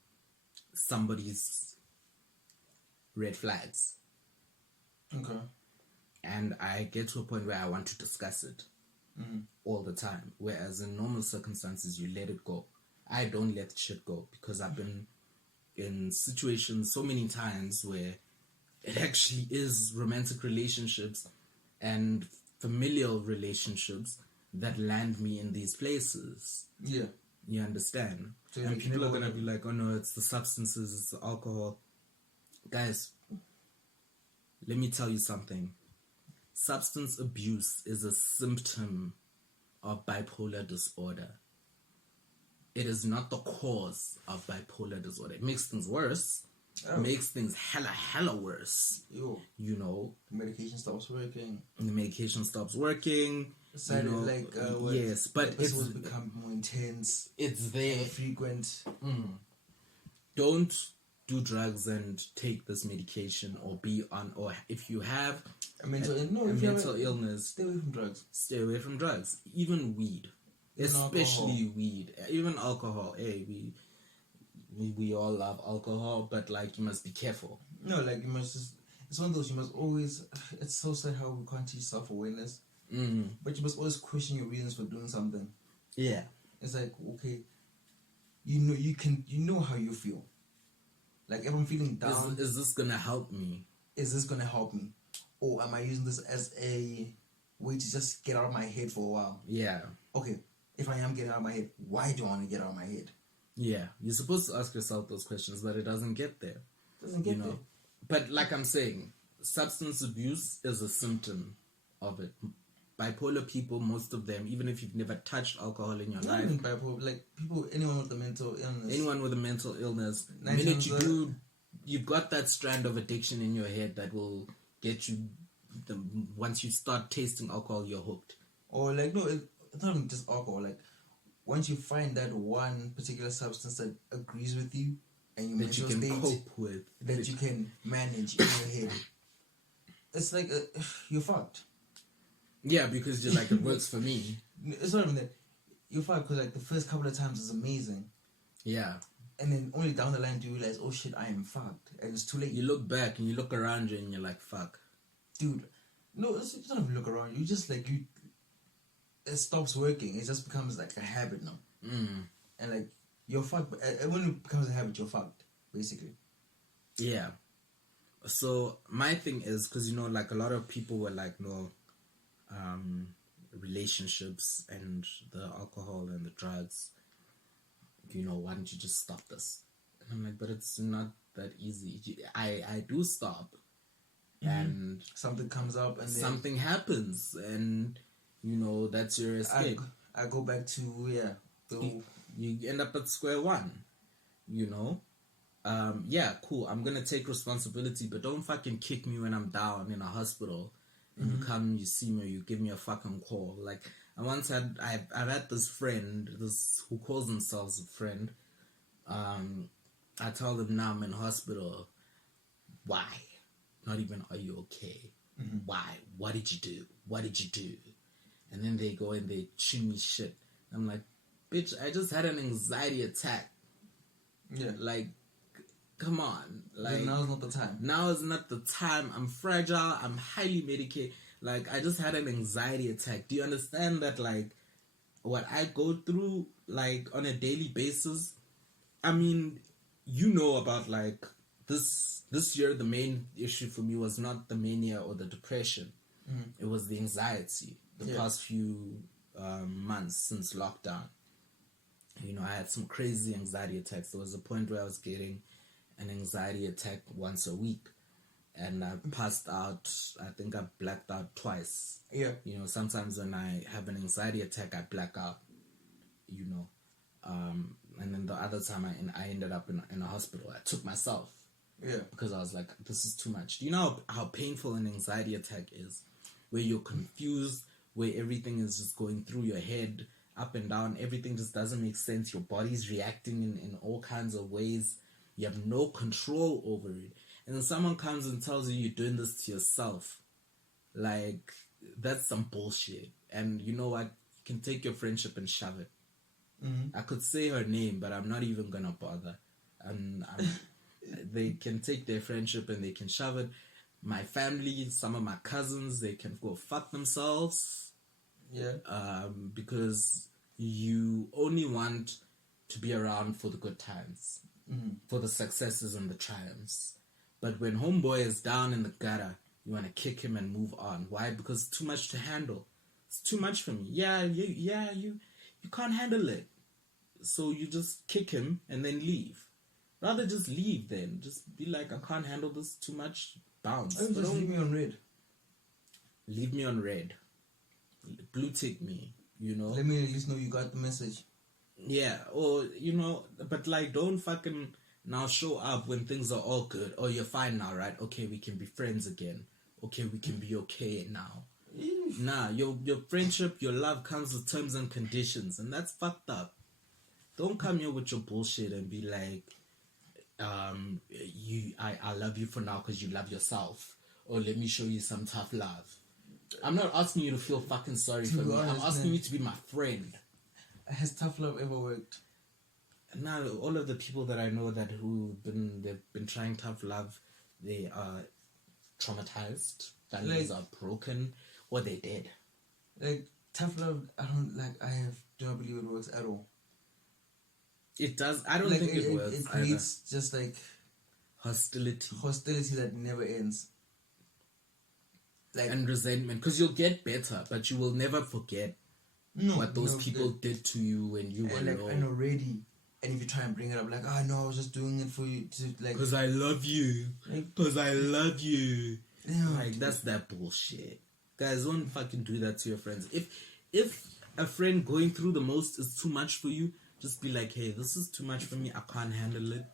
somebody's red flags. Okay. And I get to a point where I want to discuss it all the time. Whereas in normal circumstances, you let it go. I don't let shit go because I've been in situations so many times where it actually is romantic relationships and familial relationships that land me in these places. Yeah. You understand? So and people are going to be like, oh no, it's the substances, it's the alcohol. Guys, let me tell you something. Substance abuse is a symptom of bipolar disorder. It is not the cause of bipolar disorder. It makes things worse. It makes things hella worse. Yo. You know. The medication stops working. You know, yes, but it will become more intense. It's there. More frequent. Don't do drugs and take this medication or be on, or if you have a mental illness, stay away from drugs. Stay away from drugs. Even weed. Especially weed. Even alcohol. Hey, we all love alcohol, but like you must be careful. No, like you must just, it's one of those, you must always, it's so sad how we can't teach self-awareness. But you must always question your reasons for doing something. Yeah. It's like, okay, you know how you feel. Like if I'm feeling down, is this gonna help me? Is this gonna help me? Or am I using this as a way to just get out of my head for a while? Yeah. Okay, if I am getting out of my head, why do I want to get out of my head? Yeah, you're supposed to ask yourself those questions, but it doesn't get there. There. But like I'm saying, substance abuse is a symptom of it. Bipolar people, most of them, even if you've never touched alcohol in your life. Bipolar, like people, anyone with a mental illness. The minute you do, you've got that strand of addiction in your head that will get you, once you start tasting alcohol, you're hooked. Or like, no, it's not even just alcohol, like, once you find that one particular substance that agrees with you and your that you can cope with, that you can manage in your head, it's like you're fucked. Yeah, because you're like, it works for me. It's not even that you're fucked because like the first couple of times is amazing. Yeah. And then only down the line do you realize, oh shit, I am fucked, and it's too late. You look back and you look around you and you're like, fuck, dude. No, it's not even look around. You just like it stops working. It just becomes like a habit now. And like you're fucked. But when it becomes a habit, you're fucked, basically. Yeah. So my thing is, because you know, like a lot of people were like, no, relationships and the alcohol and the drugs. You know, why don't you just stop this? And I'm like, but it's not that easy. I do stop, and something comes up, and something happens, and you know, that's your escape. I go back to you end up at square one, you know. Yeah, cool, I'm gonna take responsibility, but don't fucking kick me when I'm down in a hospital and you come, you see me, or you give me a fucking call. Like, I've had this friend, who calls themselves a friend. I tell them now I'm in hospital. Why? Not even, are you okay? Why? What did you do? What did you do? And then they go and they chew me shit. I'm like, bitch, I just had an anxiety attack. Yeah. Like, come on. Like, now is not the time. Now is not the time. I'm fragile. I'm highly medicated. Like, I just had an anxiety attack. Do you understand that, like, what I go through, like, on a daily basis? I mean, you know about, like, this year, the main issue for me was not the mania or the depression. It was the anxiety. The past few months since lockdown. You know, I had some crazy anxiety attacks. There was a point where I was getting an anxiety attack once a week. And I passed out. I think I blacked out twice. Yeah. You know, sometimes when I have an anxiety attack, I black out. You know. And then the other time I ended up in a hospital. I took myself. Yeah. Because I was like, this is too much. Do you know how painful an anxiety attack is? Where you're confused, where everything is just going through your head, up and down. Everything just doesn't make sense. Your body's reacting in all kinds of ways. You have no control over it. And then someone comes and tells you you're doing this to yourself. Like, that's some bullshit. And you know what? You can take your friendship and shove it. I could say her name, but I'm not even going to bother. They can take their friendship and they can shove it. My family, some of my cousins, they can go fuck themselves. Yeah. Because you only want to be around for the good times, for the successes and the triumphs. But when homeboy is down in the gutter, you want to kick him and move on. Why? Because it's too much to handle. It's too much for me. You can't handle it. So you just kick him and then leave. Rather just leave then. Just be like, I can't handle this too much. Bounce. Just leave me on red. Leave me on red. Blue tick me, you know. Let me at least know you got the message. Yeah, or, you know, but like, don't fucking now show up when things are all good. Oh, you're fine now, right? Okay, we can be friends again. Okay, we can be okay now. Nah, your friendship, your love comes with terms and conditions, and that's fucked up. Don't come here with your bullshit and be like, I love you for now because you love yourself. Or let me show you some tough love. I'm not asking you to feel fucking sorry for me. I'm asking you to be my friend. Has tough love ever worked? Now, all of the people that I know they've been trying tough love, they are traumatized. Families are broken, or they dead. Like, tough love, I do not believe it works at all. It does. I don't think it works. It creates just like hostility that never ends. Like, and resentment, because you'll get better, but you will never forget what those people did to you when you were low. And already, and if you try and bring it up, like, no, I was just doing it for you to like. Because I love you. Because I love you. Yeah, like, that's that bullshit. Guys, don't fucking do that to your friends. If a friend going through the most is too much for you, just be like, hey, this is too much for me. I can't handle it.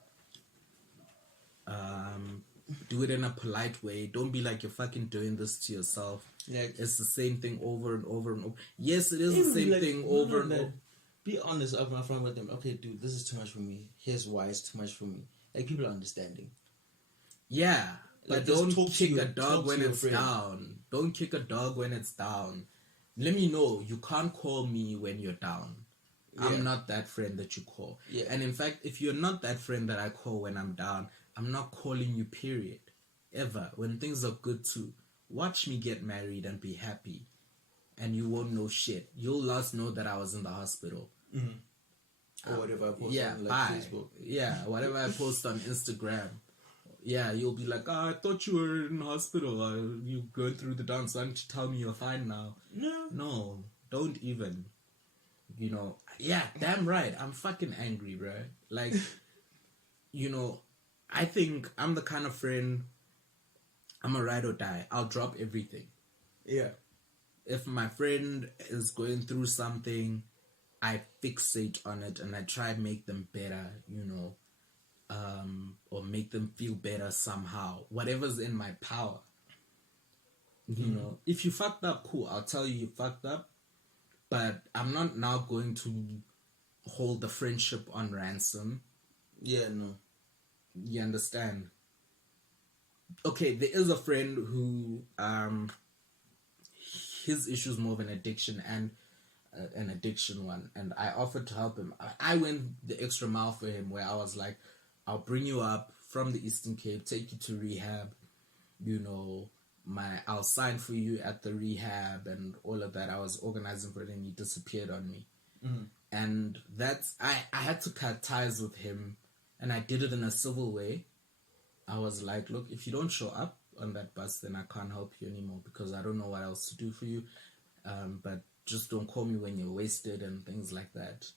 Do it in a polite way. Don't be like you're fucking doing this to yourself. Like, it's the same thing over and over and over. Yes, it is the same thing over and over. Be honest up front with them. Okay, dude, this is too much for me. Here's why it's too much for me. Like, people are understanding. Yeah, like, but don't kick a dog when it's down. Don't kick a dog when it's down. Let me know. You can't call me when you're down. Yeah. I'm not that friend that you call. Yeah. And in fact, if you're not that friend that I call when I'm down, I'm not calling you, period. Ever. When things are good too. Watch me get married and be happy. And you won't know shit. You'll last know that I was in the hospital. Mm-hmm. Or whatever I post on Facebook. Yeah, whatever I post on Instagram. Yeah, you'll be like, I thought you were in hospital. You going through the dance. Why don't you tell me you're fine now? No, don't even. You know, yeah, damn right. I'm fucking angry, bro. Like, you know, I think I'm the kind of friend, I'm a ride or die. I'll drop everything. Yeah. If my friend is going through something, I fixate on it and I try and make them better, you know, or make them feel better somehow. Whatever's in my power. You know, if you fucked up, cool. I'll tell you fucked up, but I'm not now going to hold the friendship on ransom. Yeah, no. You understand? Okay, there is a friend who his issue is more of an addiction and an addiction one, and I offered to help him. I went the extra mile for him, where I was like, I'll bring you up from the Eastern Cape, take you to rehab, you know, I'll sign for you at the rehab and all of that. I was organizing for it, and he disappeared on me. And that's I had to cut ties with him, and I did it in a civil way. I was like, look, if you don't show up on that bus, then I can't help you anymore, because I don't know what else to do for you. But just don't call me when you're wasted and things like that.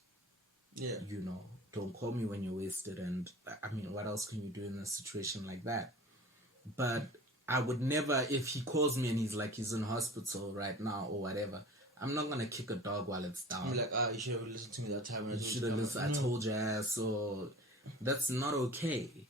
Yeah. You know, don't call me when you're wasted. And I mean, what else can you do in a situation like that? But I would never, if he calls me and he's like, he's in hospital right now or whatever, I'm not going to kick a dog while it's down. I'm like, you should have listened to me that time. You should have listened. I told your ass. So that's not okay.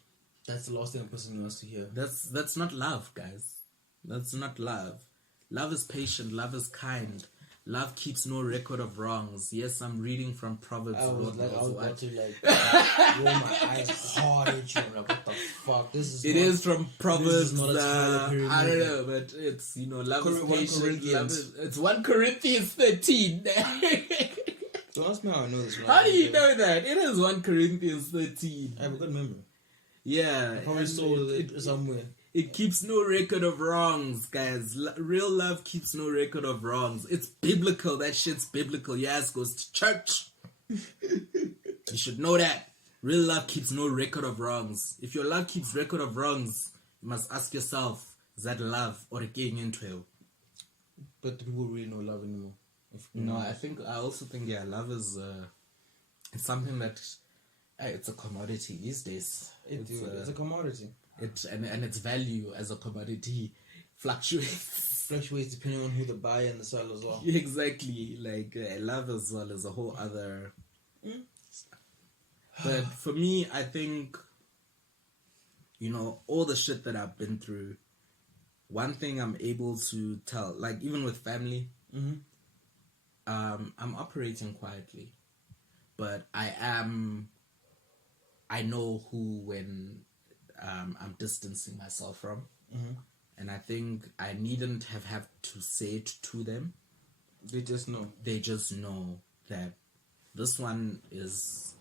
That's the last thing a person wants to hear. That's not love, guys. That's not love. Love is patient. Love is kind. Love keeps no record of wrongs. Yes, I'm reading from Proverbs. I was about to roll my eyes hard at you. I'm like, what the fuck? This is from Proverbs. Not a I don't know, but it's, you know, love is patient. It's 1 Corinthians 13. Don't ask me how I know this. How do you know that? It is 1 Corinthians 13. I have a good memory. Yeah. I probably saw it somewhere. It keeps no record of wrongs, guys. Real love keeps no record of wrongs. It's biblical. That shit's biblical. Your ass goes to church. You should know that. Real love keeps no record of wrongs. If your love keeps record of wrongs, you must ask yourself, is that love or a getting into it? But do people really know love anymore? No, I also think, yeah, love is it's something that it's a commodity these days. It's a commodity. And its value as a commodity fluctuates Depending on who the buyer and the seller as well. Exactly, like love as well is a whole other. But for me, I think, you know, all the shit that I've been through, one thing I'm able to tell, like even with family, I'm operating quietly, but I know who when I'm distancing myself from. And I think I needn't have to say it to them. They just know. They just know that this one is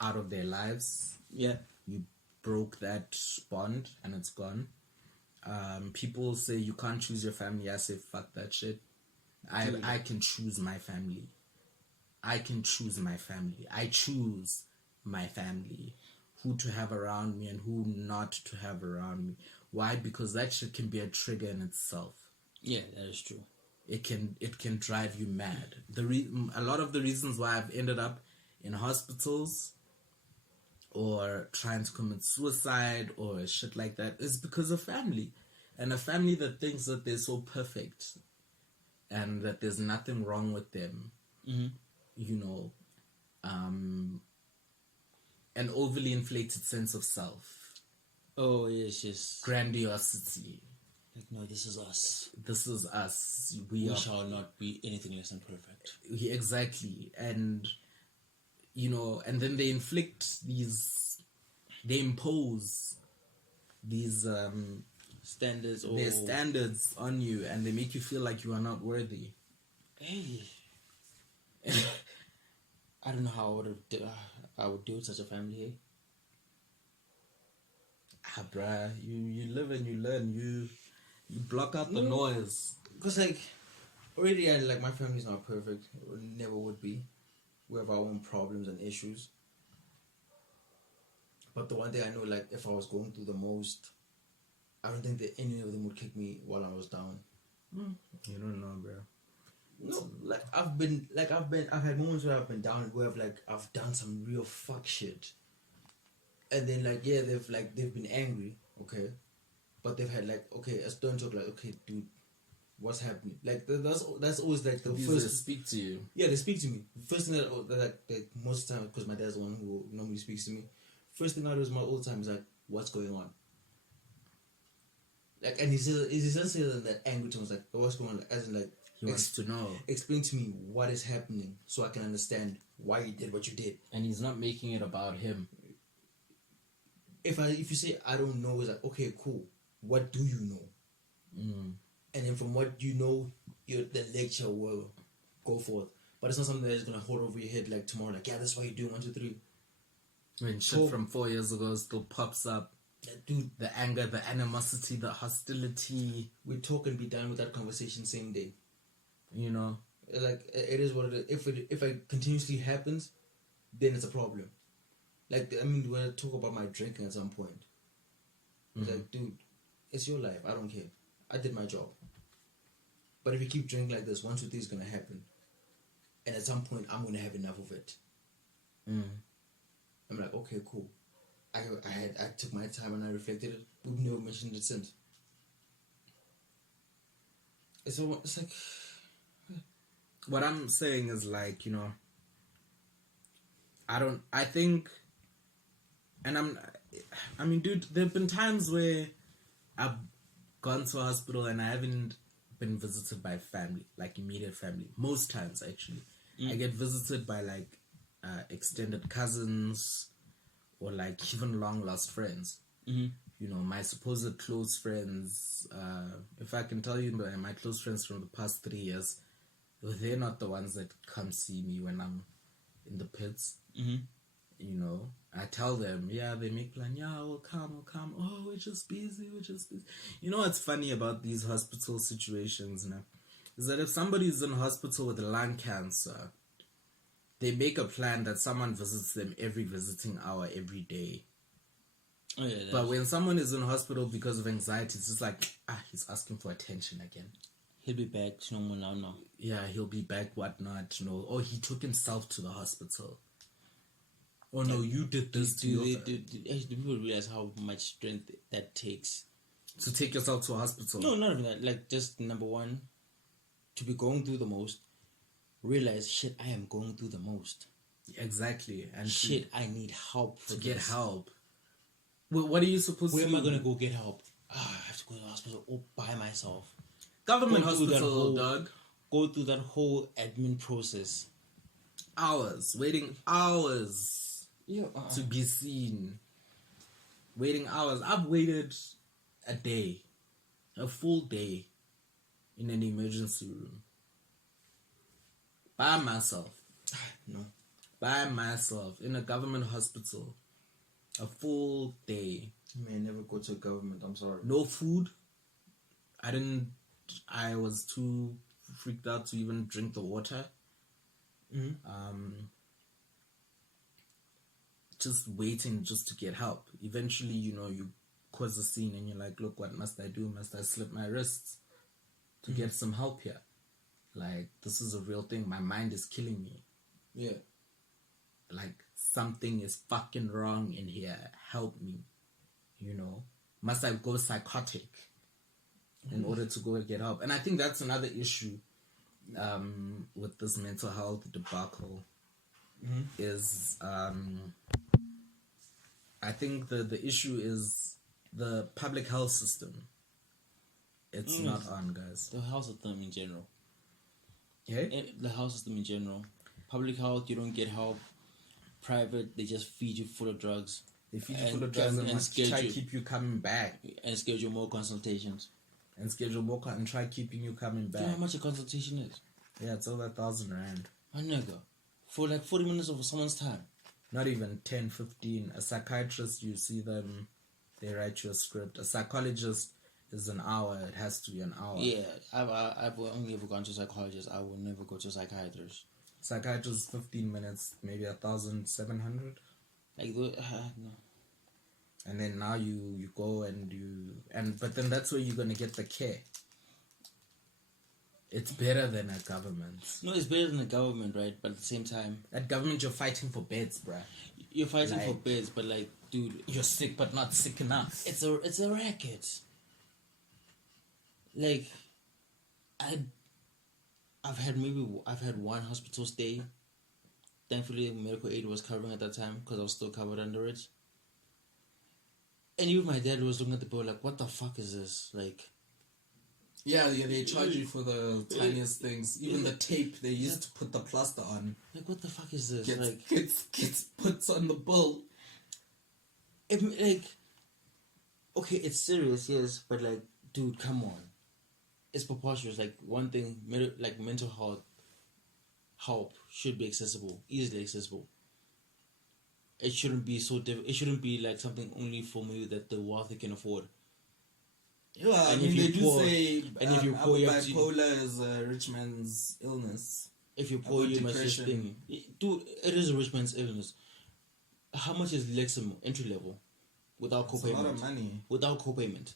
out of their lives. Yeah. You broke that bond and it's gone. People say you can't choose your family. I say fuck that shit. I can choose my family. I choose my family. Who to have around me and who not to have around me. Why? Because that shit can be a trigger in itself. Yeah, that is true. It can drive you mad. A lot of the reasons why I've ended up in hospitals or trying to commit suicide or shit like that is because of family. And a family that thinks that they're so perfect and that there's nothing wrong with them. You know, an overly inflated sense of self. Oh, yes. Grandiosity. Like, no, this is us. This is us. We shall not be anything less than perfect. Exactly. And, you know, and then they impose these standards their standards on you, and they make you feel like you are not worthy. Hey. I don't know how I would deal with such a family, eh? Bruh, you live and you learn. You block out the noise. Because, like, already, my family's not perfect. It never would be. We have our own problems and issues. But the one thing I know, like, if I was going through the most, I don't think that any of them would kick me while I was down. You don't know, bro. No, I've had moments where I've been down, where I've done some real fuck shit. And then, they've been angry, okay? But they've had, a stern joke, okay, dude, what's happening? That's always, the first... They speak to you. Yeah, they speak to me. First thing that most of the time, because my dad's the one who normally speaks to me, first thing I do all the time is, what's going on? Like, and he just says in that angry tone, like, what's going on? Like, as in, like, he wants to know. Explain to me what is happening so I can understand why you did what you did. And he's not making it about him. If you say I don't know, it's like, okay, cool. What do you know? Mm. And then from what you know, the lecture will go forth. But it's not something that is gonna hold over your head like tomorrow. Like, yeah, that's why you do 1, 2, 3. When shit from 4 years ago still pops up. Dude, the anger, the animosity, the hostility. We talk and be done with that conversation same day. You know, like, it is what it is. If it continuously happens, then it's a problem. Like, I mean, when I talk about my drinking at some point, it's like, dude, it's your life. I don't care. I did my job. But if you keep drinking like this, 1, 2, 3 is gonna happen, and at some point, I'm gonna have enough of it. I'm like, okay, cool. I took my time and I reflected it. We've never mentioned it since. It's like, what I'm saying is, like, you know, I mean, dude, there have been times where I've gone to a hospital and I haven't been visited by family, like immediate family. Most times, actually. I get visited by, like, extended cousins or, like, even long-lost friends. You know, my supposed close friends. If I can tell you, my close friends from the past 3 years, they're not the ones that come see me when I'm in the pits. You know, I tell them, yeah, they make plan, yeah, we'll come. Oh, we're just busy. You know what's funny about these hospital situations now is that if somebody's in hospital with lung cancer, they make a plan that someone visits them every visiting hour every day. Oh, yeah, but when someone is in hospital because of anxiety, it's just like, he's asking for attention again. He'll be back to normal now. Yeah, he'll be back, whatnot, you know. Or he took himself to the hospital. Oh, no, you did this to you. Do people realize how much strength that takes? To take yourself to a hospital? No, not even that. Like, just number one, to be going through the most, realize, shit, I am going through the most. Exactly. And shit, I need help to get help. Well, what are you supposed Where to am I going to go get help? I have to go to the hospital all by myself. Government hospital, dog. Go through that whole admin process. Waiting hours to be seen. Waiting hours. I've waited a full day in an emergency room. By myself. No. By myself in a government hospital. A full day. You may never go to a government, I'm sorry. No food. I was too freaked out to even drink the water. Just waiting just to get help. Eventually, you know, you cause a scene and you're like, look, what must I do? Must I slit my wrists to get some help here? Like, this is a real thing. My mind is killing me. Yeah. Like, something is fucking wrong in here. Help me. You know? Must I go psychotic in order to go and get help? And I think that's another issue with this mental health debacle is I think the issue is the public health system. It's not on, guys. The health system in general. Yeah? The health system in general. Public health, you don't get help. Private, they just feed you full of drugs. They feed you full of drugs and try to keep you coming back. And schedule more consultations. And try keeping you coming back. Do you know how much a consultation is? Yeah, it's over 1,000 rand. My nigga. For like 40 minutes of someone's time. Not even 10, 15. A psychiatrist, you see them, they write you a script. A psychologist is an hour. It has to be an hour. Yeah, I've only ever gone to a psychologist. I will never go to a psychiatrist. Psychiatrist, 15 minutes, maybe 1,700. Like, no. And then now you go but then that's where you're gonna get the care. It's better than a government. No, it's better than a government, right? But at the same time, at government you're fighting for beds, bruh. You're fighting for beds, but like, dude, you're sick but not sick enough. It's a racket. Like, I've had one hospital stay. Thankfully, medical aid was covering at that time because I was still covered under it. And even my dad was looking at the bill like, what the fuck is this? Like, yeah, they charge you for the tiniest things. Even the tape they used to put the plaster on. Like, what the fuck is this? Gets put on the bill. Like, okay, it's serious, yes, but like, dude, come on. It's preposterous. Like, one thing, like mental health help should be accessible, easily accessible. It shouldn't be so it shouldn't be like something only for me that the wealthy can afford. Yeah, and I mean, they do poor, say and if you're poor, bipolar is a rich man's illness. If you're poor, you must just think. Dude, it is a rich man's illness. How much is Lexum entry level without copayment? A lot of money. Without copayment.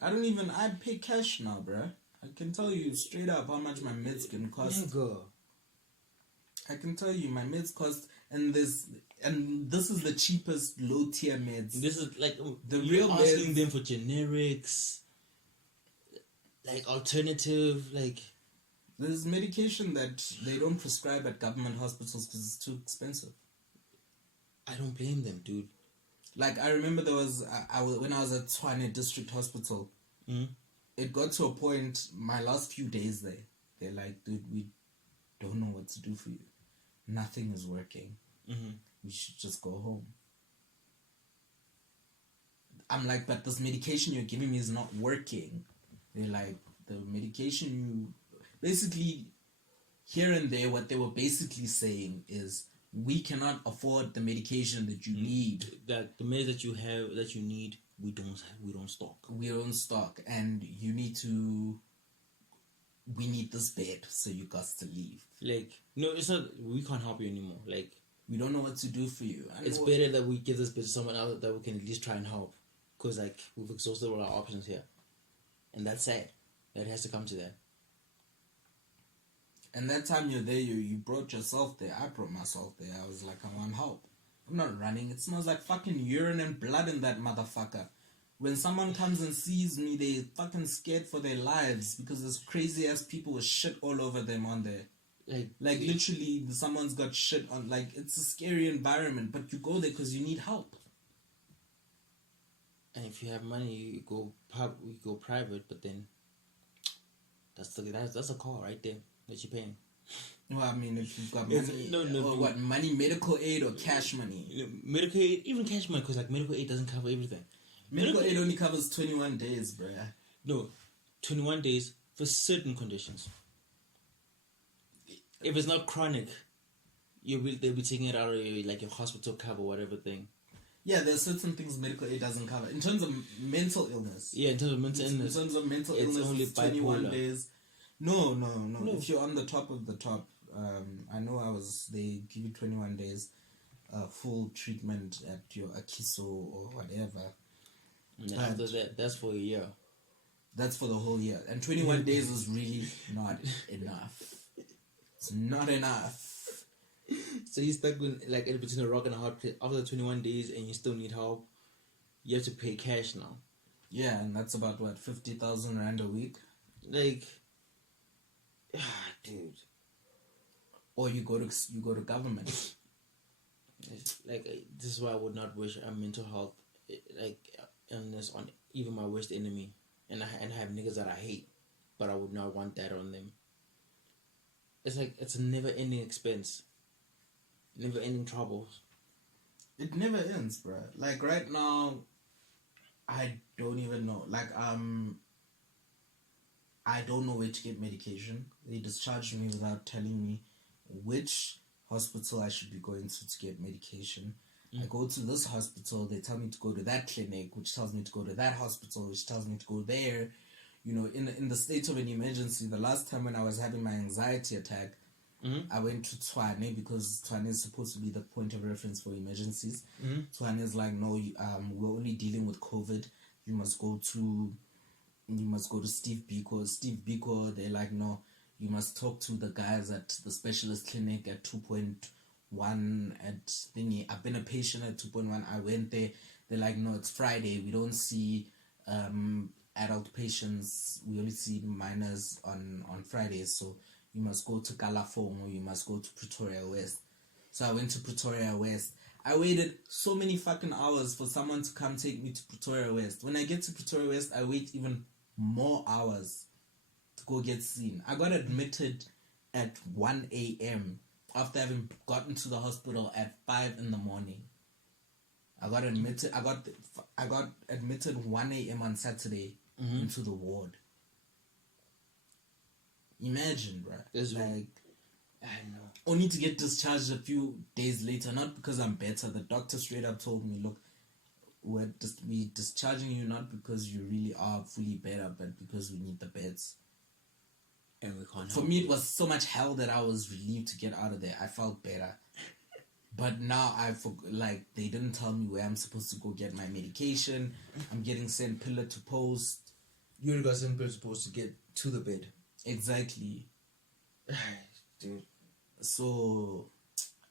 I pay cash now, bruh. I can tell you straight up how much my meds can cost. Nigga. I can tell you my meds cost, and this is the cheapest low tier meds. This is like the real asking meds. them for generics, like alternative, like. There's medication that they don't prescribe at government hospitals because it's too expensive. I don't blame them, dude. Like, I remember there was when I was at Tshwane District Hospital. Mm-hmm. It got to a point. My last few days there, they're like, dude, we don't know what to do for you. Nothing is working. Mm-hmm. We should just go home. I'm like, but this medication you're giving me is not working. They're like, the medication you... Basically, here and there, what they were basically saying is, we cannot afford the medication that you need. That the meds that you have, that you need, we don't stock. We don't stock, and you need to... We need this bed, so you got to leave. Like, no, it's not... We can't help you anymore. Like, we don't know what to do for you. It's better that we give this bed to someone else that we can at least try and help. Because, like, we've exhausted all our options here. And that's sad. That has to come to that. And that time you're there, you brought yourself there. I brought myself there. I was like, I want help. I'm not running. It smells like fucking urine and blood in that motherfucker. When someone comes and sees me, they fucking scared for their lives because there's crazy ass people with shit all over them on there. Like literally, someone's got shit on. Like, it's a scary environment, but you go there because you need help. And if you have money, you go private. But then that's a call right there that you're paying. Well, I mean, if you've got money, money, medical aid or cash money? Medical aid, even cash money, because like medical aid doesn't cover everything. Medical aid only covers 21 days, bruh. No, 21 days for certain conditions. If it's not chronic, they'll be taking it out of your hospital cover, whatever thing. Yeah, there's certain things medical aid doesn't cover. In terms of mental illness. Yeah, in terms of mental illness. In terms of mental illness, it's only 21 days. No. If you're on the top of the top, I know they give you 21 days full treatment at your Akiso or whatever. And after that, that's for a year. That's for the whole year. And 21 days is really not enough. It's not enough. So you're stuck with, like, in between a rock and a hard place. After 21 days and you still need help, you have to pay cash now. Yeah, and that's about, 50,000 rand a week? Like, dude. Or you go to government. Like, this is why I would not wish a mental health, like, illness on even my worst enemy. And I have niggas that I hate, but I would not want that on them. It's like, it's a never-ending expense. Never-ending troubles. It never ends, bruh. Like, right now, I don't even know. Like, I don't know where to get medication. They discharged me without telling me which hospital I should be going to get medication. I go to this hospital, they tell me to go to that clinic, which tells me to go to that hospital, which tells me to go there. You know, in the state of an emergency, the last time when I was having my anxiety attack, I went to Tshwane because Tshwane is supposed to be the point of reference for emergencies. Tshwane is like, no, we're only dealing with COVID. You must go to Steve Biko. Steve Biko, they're like, no, you must talk to the guys at the specialist clinic at 2.1 at thingy. I've been a patient at 2.1. I went there. They're like, no, it's Friday. We don't see adult patients. We only see minors on Fridays. So you must go to Kalafong or you must go to Pretoria West. So I went to Pretoria West. I waited so many fucking hours for someone to come take me to Pretoria West. When I get to Pretoria West, I wait even more hours to go get seen. I got admitted at 1 a.m. after having gotten to the hospital at 5 in the morning. I got admitted 1 a.m. on Saturday into the ward. Imagine, bro. Like, I know. Only to get discharged a few days later, not because I'm better. The doctor straight up told me, look, we're discharging you not because you really are fully better, but because we need the beds. And we can't. For me, it was so much hell that I was relieved to get out of there. I felt better. But now they didn't tell me where I'm supposed to go get my medication. I'm getting sent pillar to post. You got sent pillar to post to get to the bed. Exactly. Dude. So,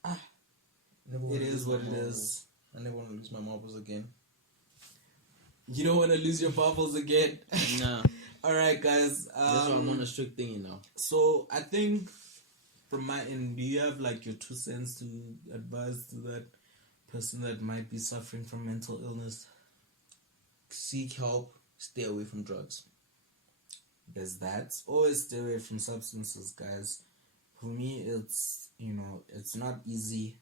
it is what it is. I never want to lose my marbles again. You don't want to lose your marbles again? Nah. Alright, guys. That's why I'm on a strict thing, you know. So, I think from my end, do you have like your 2 cents to advise to that person that might be suffering from mental illness? Seek help. Stay away from drugs. There's that. Always stay away from substances, guys. For me, it's not easy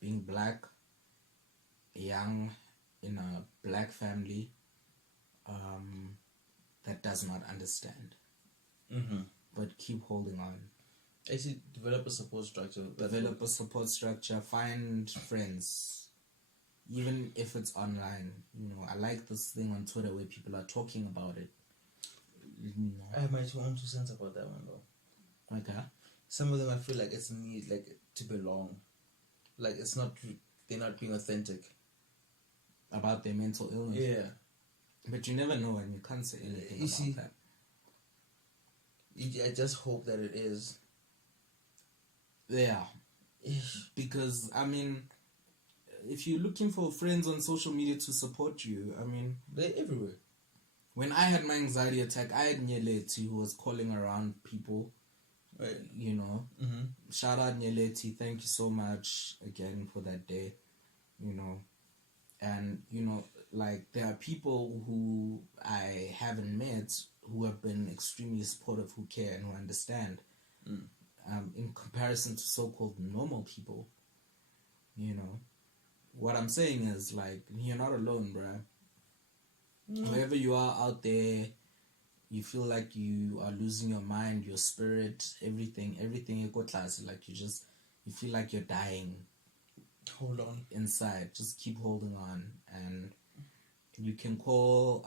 being black, young, in a black family that does not understand. Mm-hmm. But keep holding on. Actually, develop a support structure. Find friends. Even if it's online. I like this thing on Twitter where people are talking about it. I have my own 2 cents about that one, though. Okay. Some of them I feel like it's a need, like, to belong. Like, it's not, they're not being authentic. About their mental illness? Yeah. But you never know, and you can't say anything about that. I just hope that it is. Yeah. Because, if you're looking for friends on social media to support you, they're everywhere. When I had my anxiety attack, I had Nyeleti who was calling around people. Right. Mm-hmm. Shout out Nyeleti. Thank you so much again for that day. And, there are people who I haven't met who have been extremely supportive, who care and who understand. In comparison to so-called normal people. What I'm saying is, you're not alone, bruh. Wherever you are out there, you feel like you are losing your mind, your spirit, everything class. You feel like you're dying. Hold on. Inside. Just keep holding on. And you can call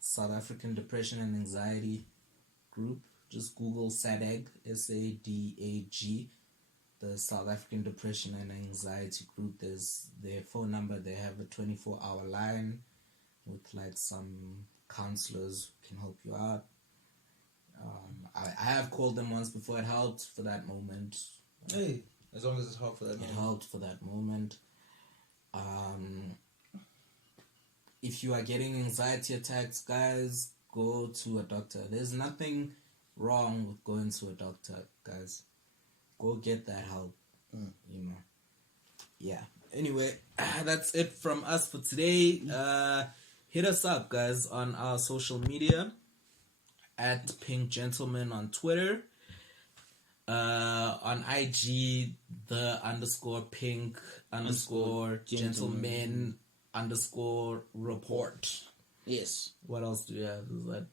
South African Depression and Anxiety Group. Just Google SADAG, SADAG, the South African Depression and Anxiety Group. There's their phone number. They have a 24-hour line with some counselors who can help you out. I have called them once before. It helped for that moment. Hey, as long as it's helped for that moment. It helped for that moment. If you are getting anxiety attacks, guys, go to a doctor. There's nothing wrong with going to a doctor, guys. Go get that help. Yeah. Anyway, that's it from us for today. Hit us up, guys, on our social media at Pink Gentleman on Twitter. On IG, _pink_gentleman_report. Yes. What else do we have? Is that?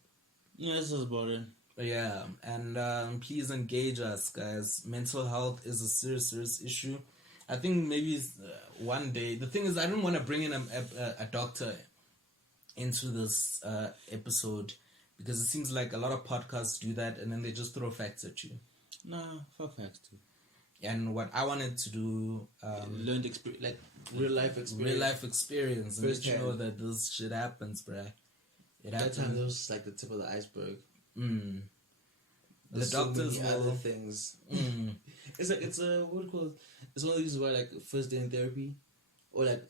Yeah, this is about it. Yeah, and please engage us, guys. Mental health is a serious issue. I think maybe one day. The thing is, I don't want to bring in a doctor into this episode because it seems like a lot of podcasts do that and then they just throw facts at you. No, fuck facts too. And what I wanted to do, learned experience, like real life experience, and let you know that this shit happens, bruh. It happens. That time it was like the tip of the iceberg. The doctors will other things. It's like it's a what do you call it? It's one of these where like first day in therapy, or like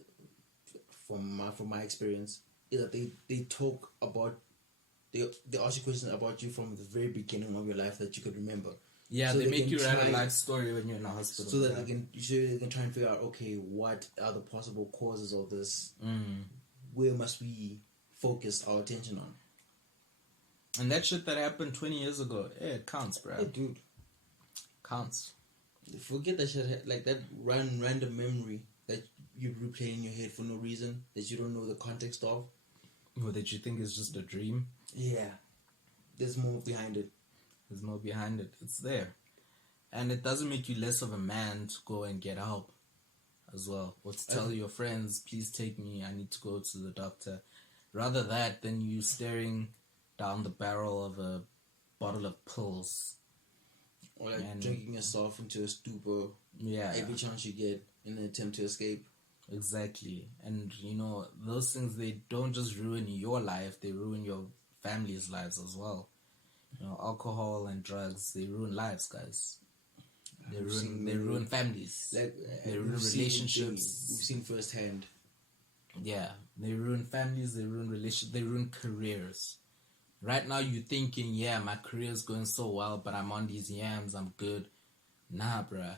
from my experience, is that they talk about they ask you questions about you from the very beginning of your life that you could remember. Yeah, So they make you write a try- life story when you're in a hospital. so that they can try and figure out, okay, what are the possible causes of this? Where must we focus our attention on? And that shit that happened 20 years ago, it counts, bro. Hey, dude, Counts. forget that shit. Like that random memory that you replay in your head for no reason, that you don't know the context of. Or that you think is just a dream. Yeah, there's more behind it. There's more behind it. It's there. And it doesn't make you less of a man to go and get help as well. Or to tell your friends, please take me, I need to go to the doctor. Rather that than you staring down the barrel of a bottle of pills. Or like drinking yourself into a stupor every chance you get in an attempt to escape. Exactly. And, you know, those things, they don't just ruin your life, they ruin your family's lives as well. You know, alcohol and drugs, they ruin lives, guys. They ruin families. Like, they ruin relationships. We've seen firsthand. Yeah, they ruin families, they ruin relationships, they ruin careers. Right now you're thinking, yeah, my career's going so well, but I'm on these yams, I'm good. Nah, bruh.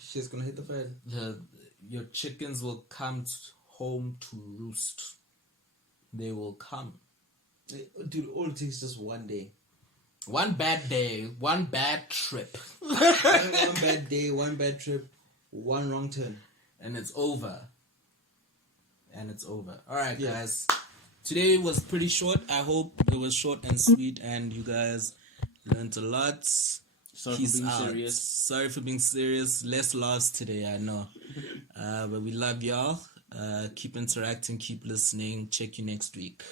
Shit's gonna hit the fan. Your chickens will come home to roost. They will come. Dude, all it takes is just one day. One bad day, one bad trip. one bad day, one bad trip, one wrong turn. And it's over. Alright, guys. Today was pretty short. I hope it was short and sweet and you guys learned a lot. Peace out. Serious. Sorry for being serious. Less laughs today, I know. But we love y'all. Keep interacting, keep listening. Check you next week.